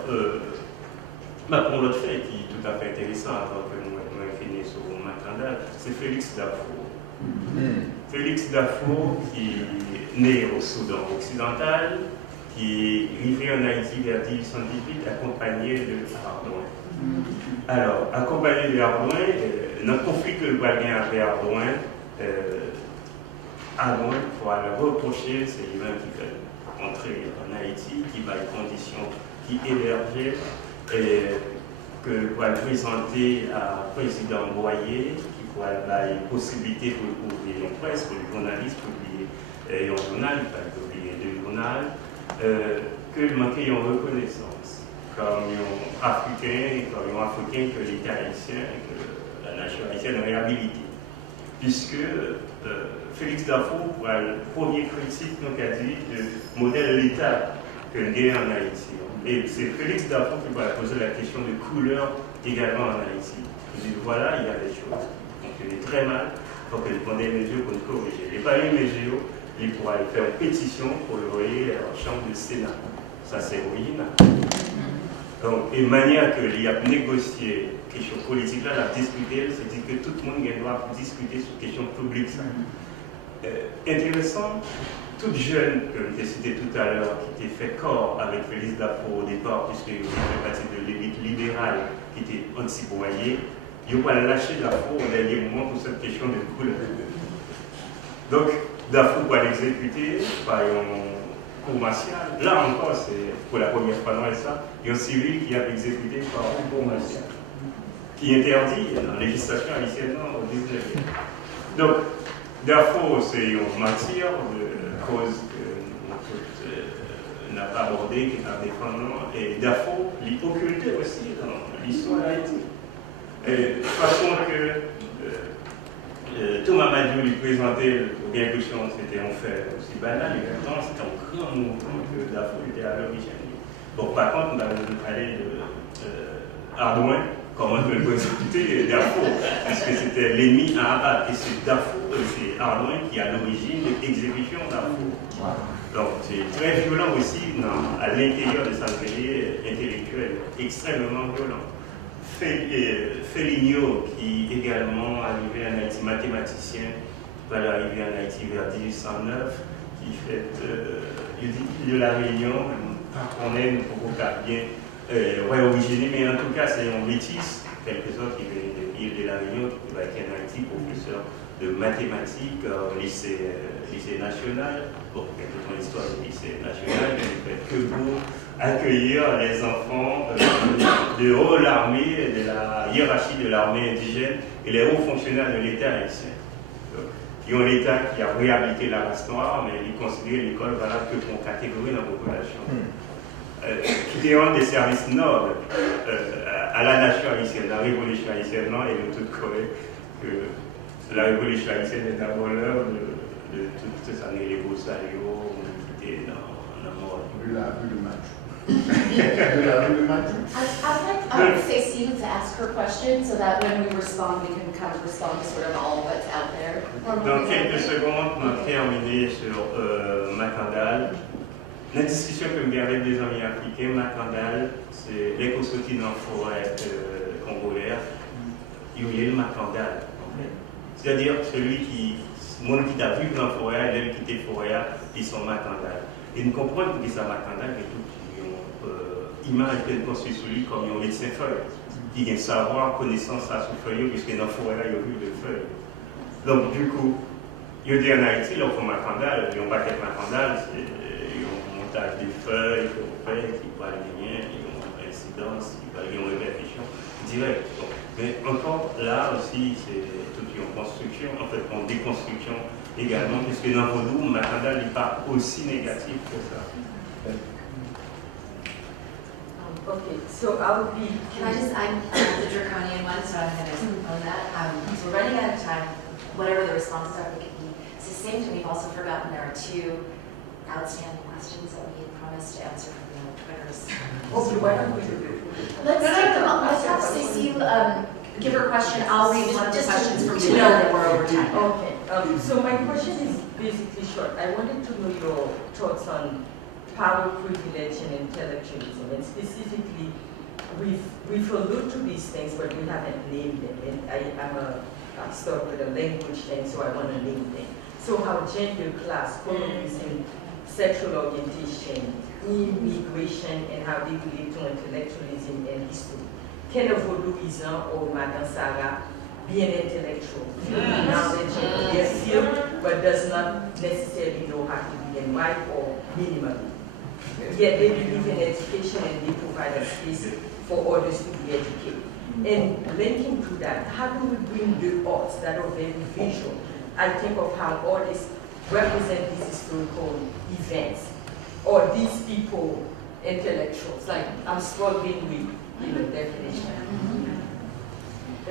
pour l'autre fait qui est tout à fait intéressant, avant que nous finissons sur mon macandal, c'est Félix Dafoe. Félix Dafoe, qui est né au Soudan occidental, qui est arrivé en Haïti vers 1818, accompagné de Ardouin. Alors, accompagné de Ardouin, dans le conflit que le Guadien avait Ardouin, Ardouin pourra le reprocher, c'est lui-même qui fait entrer en Haïti, qui va les conditions, qui hébergeait, que pourra le présenter à président Boyer, voilà, une possibilité pour publier en presse, pour les journalistes publier un journal, il fallait publier deux journaux, que manquait une reconnaissance comme un Africain que l'État haïtien, que la nation haïtienne réhabilité. Puisque Félix Dafoe, pour le premier critique, donc a dit le modèle de l'État que nous avons en Haïti. Et c'est Félix Dafoe qui va poser la question de couleur également en Haïti. Il dit voilà, il y a des choses. Il est très mal, il faut que les mesures pour nous corriger. Les pas les mesures, il pourra aller faire une pétition pour le voyer en chambre du Sénat. Ça, c'est original. Donc, une manière qu'il y a négocié question politique, là, la discuter, c'est-à-dire que tout le monde doit discuter sur question publique. Intéressant, toute jeune, que j'ai cité tout à l'heure, qui était fait corps avec Félix Dafo au départ, puisqu'il fait partie de l'élite libérale qui était anti-boyer, il va lâcher Dafo au dernier moment pour cette question de couleur. Donc, Dafo va l'exécuter par un cour martial. Là encore, c'est pour la première fois dans ça, il y a un civil qui a été exécuté par un cour martial, qui interdit la législation haïtienne au 19e. Donc, Dafo, c'est un martyr de cause que n'a pas abordé, qui n'a défendant, et Dafo l'y occulté aussi dans l'histoire d'Haïti. De façon que Thomas Madiou lui présentait, bien que c'était un fait aussi banal, et pourtant c'était un grand mouvement que Dafo était à l'origine. Bon, par contre, on a parlé de Ardouin, comment on peut le présenter Dafo, puisque c'était l'ennemi arabe, et c'est Dafo, c'est Ardouin qui est à l'origine de l'exécution Dafo. Donc c'est très violent aussi à l'intérieur de sa carrière intellectuelle, extrêmement violent. Féligno, qui également arrivé en Haïti, mathématicien, va arriver en Haïti vers 1809, qui fait de la Réunion, on est beaucoup bien originaire, mais en tout cas c'est un métis, quelques autres qui viennent de l'île de la Réunion, qui va être en Haïti, professeur de mathématiques au lycée national. Bon, il y a toute une histoire du lycée national, mais il fait que pour accueillir les enfants de haut l'armée, de la hiérarchie de l'armée indigène et les hauts fonctionnaires de l'État haïtien. Qui ont l'État qui a réhabilité la race noire, mais ils considèrent l'école valable que pour une catégorie de la population. Qui demande des services nobles à la nation haïtienne, la révolution haïtienne, non, et nous tous connaissons que la révolution haïtienne est d'abord l'heure de toutes ces années, les beaux salio, qui étaient dans la mort. La rue de Mathieu. La rue de Mathieu. I'd like Cécile to ask her question so that when we respond, we can kind of respond to sort of all what's out there. Dans quelques secondes, on va terminer sur Macandal. La discussion que j'ai avec des amis africains, Macandal, c'est l'éco-sauté dans la forêt congolaise. Il y a le Macandal. C'est-à-dire celui qui t'a vu dans la forêt, l'homme qui était forêt, ils sont Macandal. Et nous comprenons que c'est Macandal, mais tout image qu'elle construit sur lui comme un médecin feuille. Il y a un savoir, connaissance à sous feuille, puisque dans la forêt, il y a eu de feuilles. Donc, du coup, il y a en Haïti, là, on fait Macandal, ils n'ont pas fait Macandal, c'est un montage des feuilles, qui parlent des liens, ils ont une incidence, ils ont une répercussion directe. Mais encore là aussi, c'est toute une construction, en fait, une déconstruction également, puisque dans Vaudou, Macandal n'est pas aussi négatif que ça. Okay, so I would be. Can I just, I'm the draconian one, so I'm going to own that. So we're running out of time. Whatever the responses are, we can be succinct, and we've also forgotten there are two outstanding questions that we had promised to answer from the Twitters. Okay, why don't we do it? Let's take them up. Let's have Cécile give her question. I'll read one of the questions from Twitter that we're over time. Okay, so my question is basically short. I wanted to know your thoughts on power, privilege, and intellectualism, and specifically, we've alluded to these things, but we haven't named them. And I start with a language thing, so I want to name them. So how gender, class, colorism, sexual orientation, immigration, and how they relate to intellectualism and history. Can a Vaudouisan or Madame Sarah be an intellectual, knowledge in their field, but does not necessarily know how to be a wife or minimally? Yet they believe in education and they provide a space for others to be educated. And linking to that, how do we bring the arts that are very visual? I think of how artists represent these historical events, or these people, intellectuals. Like, I'm struggling with the definition.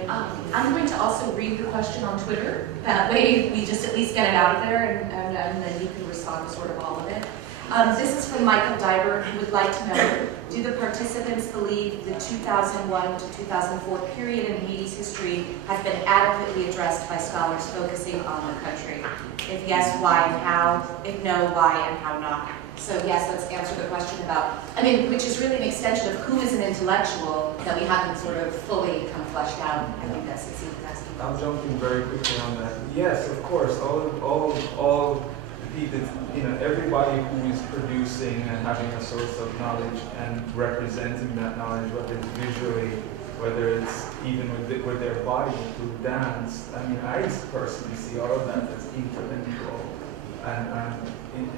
I'm going to also read the question on Twitter. That way we just at least get it out there and then you can respond to sort of all of it. This is from Michael Diver, who would like to know, do the participants believe the 2001 to 2004 period in Haiti's history has been adequately addressed by scholars focusing on the country? If yes, why and how? If no, why and how not? So yes, let's answer the question about, which is really an extension of who is an intellectual that we haven't sort of fully kind of fleshed out. I think that's the asking. I'm jumping very quickly on that. Yes, of course, all the people, everybody who is producing and having a source of knowledge and representing that knowledge, whether it's visually, whether it's even with their body, through dance. I personally see all of that as interlinked and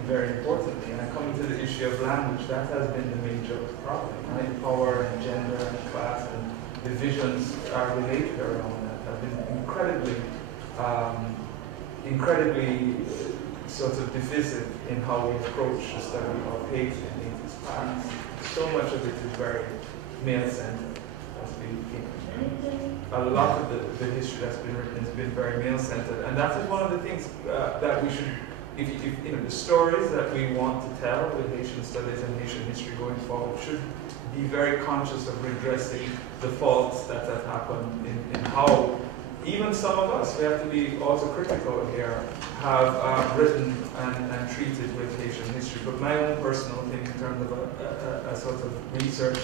very importantly. And coming to the issue of language, that has been the major problem, right? Power and gender and class and divisions are related around that have been incredibly sort of divisive in how we approach the study of hate in its past. So much of it is very male-centered. A lot of the history that's been written has been very male-centered, and that is one of the things that we should, if the stories that we want to tell with Haitian studies and Haitian history going forward should be very conscious of redressing the faults that have happened in how even some of us, we have to be also critical here, have written and treated with Haitian history. But my own personal thing in terms of a sort of research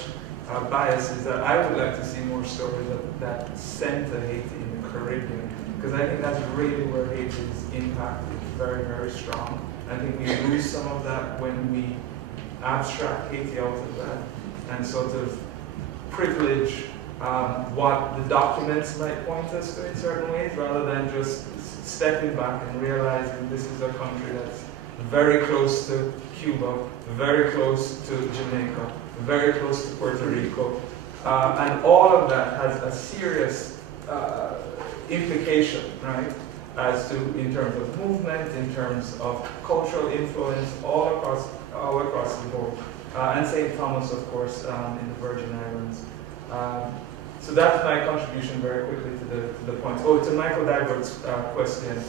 bias is that I would like to see more stories that center Haiti in the Caribbean, because I think that's really where Haiti's impact is very, very strong. I think we lose some of that when we abstract Haiti out of that and sort of privilege what the documents might point us to in certain ways, rather than just stepping back and realizing this is a country that's very close to Cuba, very close to Jamaica, very close to Puerto Rico, and all of that has a serious implication, right? As to in terms of movement, in terms of cultural influence, all across the board, and St. Thomas, of course, in the Virgin Islands. So that's my contribution very quickly to the point. Oh, to Michael Divert's question.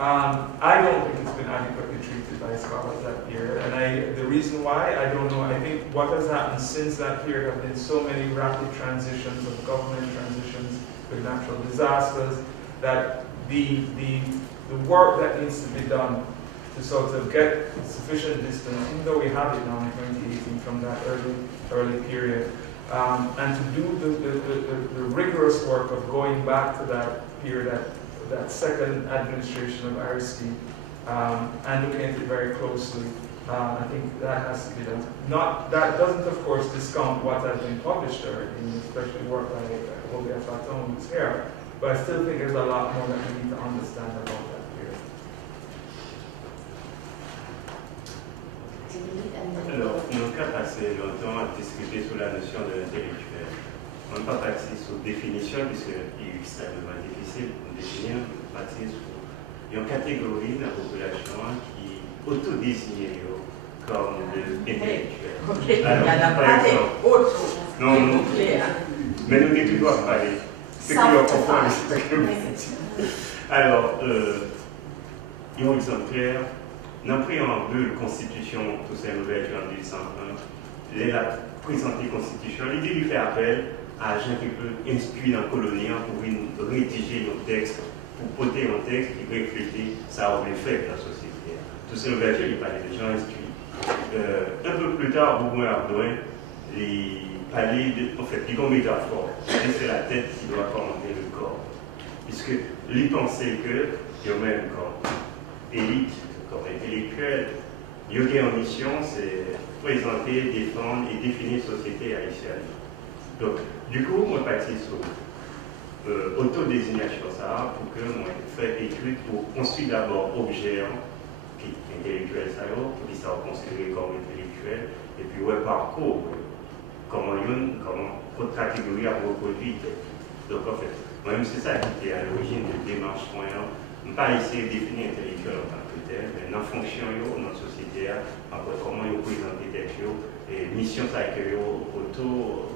I don't think it's been adequately treated by scholars that period, and the reason why, I don't know. I think what has happened since that period have been so many rapid transitions of government transitions with natural disasters that the work that needs to be done to sort of get sufficient distance, even though we have it now in 2018 from that early period, and to do the rigorous work of going back to that period, that second administration of Aristide, and looking at it very closely. I think that has to be done. That doesn't, of course, discount what has been published already, especially work by Obia Faton, who's here. But I still think there's a lot more that we need to understand about that period. Alors, mon cas passé longtemps à discuter sur la notion de l'intellectuel. On n'est pas parti sur définition, puisque c'est extrêmement difficile de définir, on parti sur une catégorie de la population qui autodésigne comme intellectuel. Alors, par exemple, non, mais nous ne devons pas parler. C'est que l'on comprend, c'est que alors, il y a un exemple clair. Dans le préambule Constitution, tout ça nouvelle en 1801, il a présenté la Constitution, l'idée lui fait appel à gens qui peuvent inspirer dans la colonie pour rédiger nos textes, pour porter un texte qui reflète ça aurait fait de la société. Tout ça nouvelle, il parlait de gens instruits. Un peu plus tard, Beaubrun Ardouin, il parlait en fait, il y a une métaphore, c'est la tête qui doit commander le corps. Puisque il pensait que, il y a même comme élite, comme intellectuel, il y a une mission, c'est présenter, défendre et définir la société haïtienne. Donc, du coup, on est parti sur autodésignation ça, pour que moi fait étude pour construire d'abord objet qui est intellectuel, ça, pour qu'il soit considéré comme intellectuel, et puis ouais, parcours, comment votre catégorie a reproduit. Donc, en fait, moi-même, c'est ça qui était à l'origine de démarche moyen. On ne pas essayer de définir intellectuel en tant que tel, mais dans la fonction de notre société, après comment ils présentent des textes, et mission ça que auto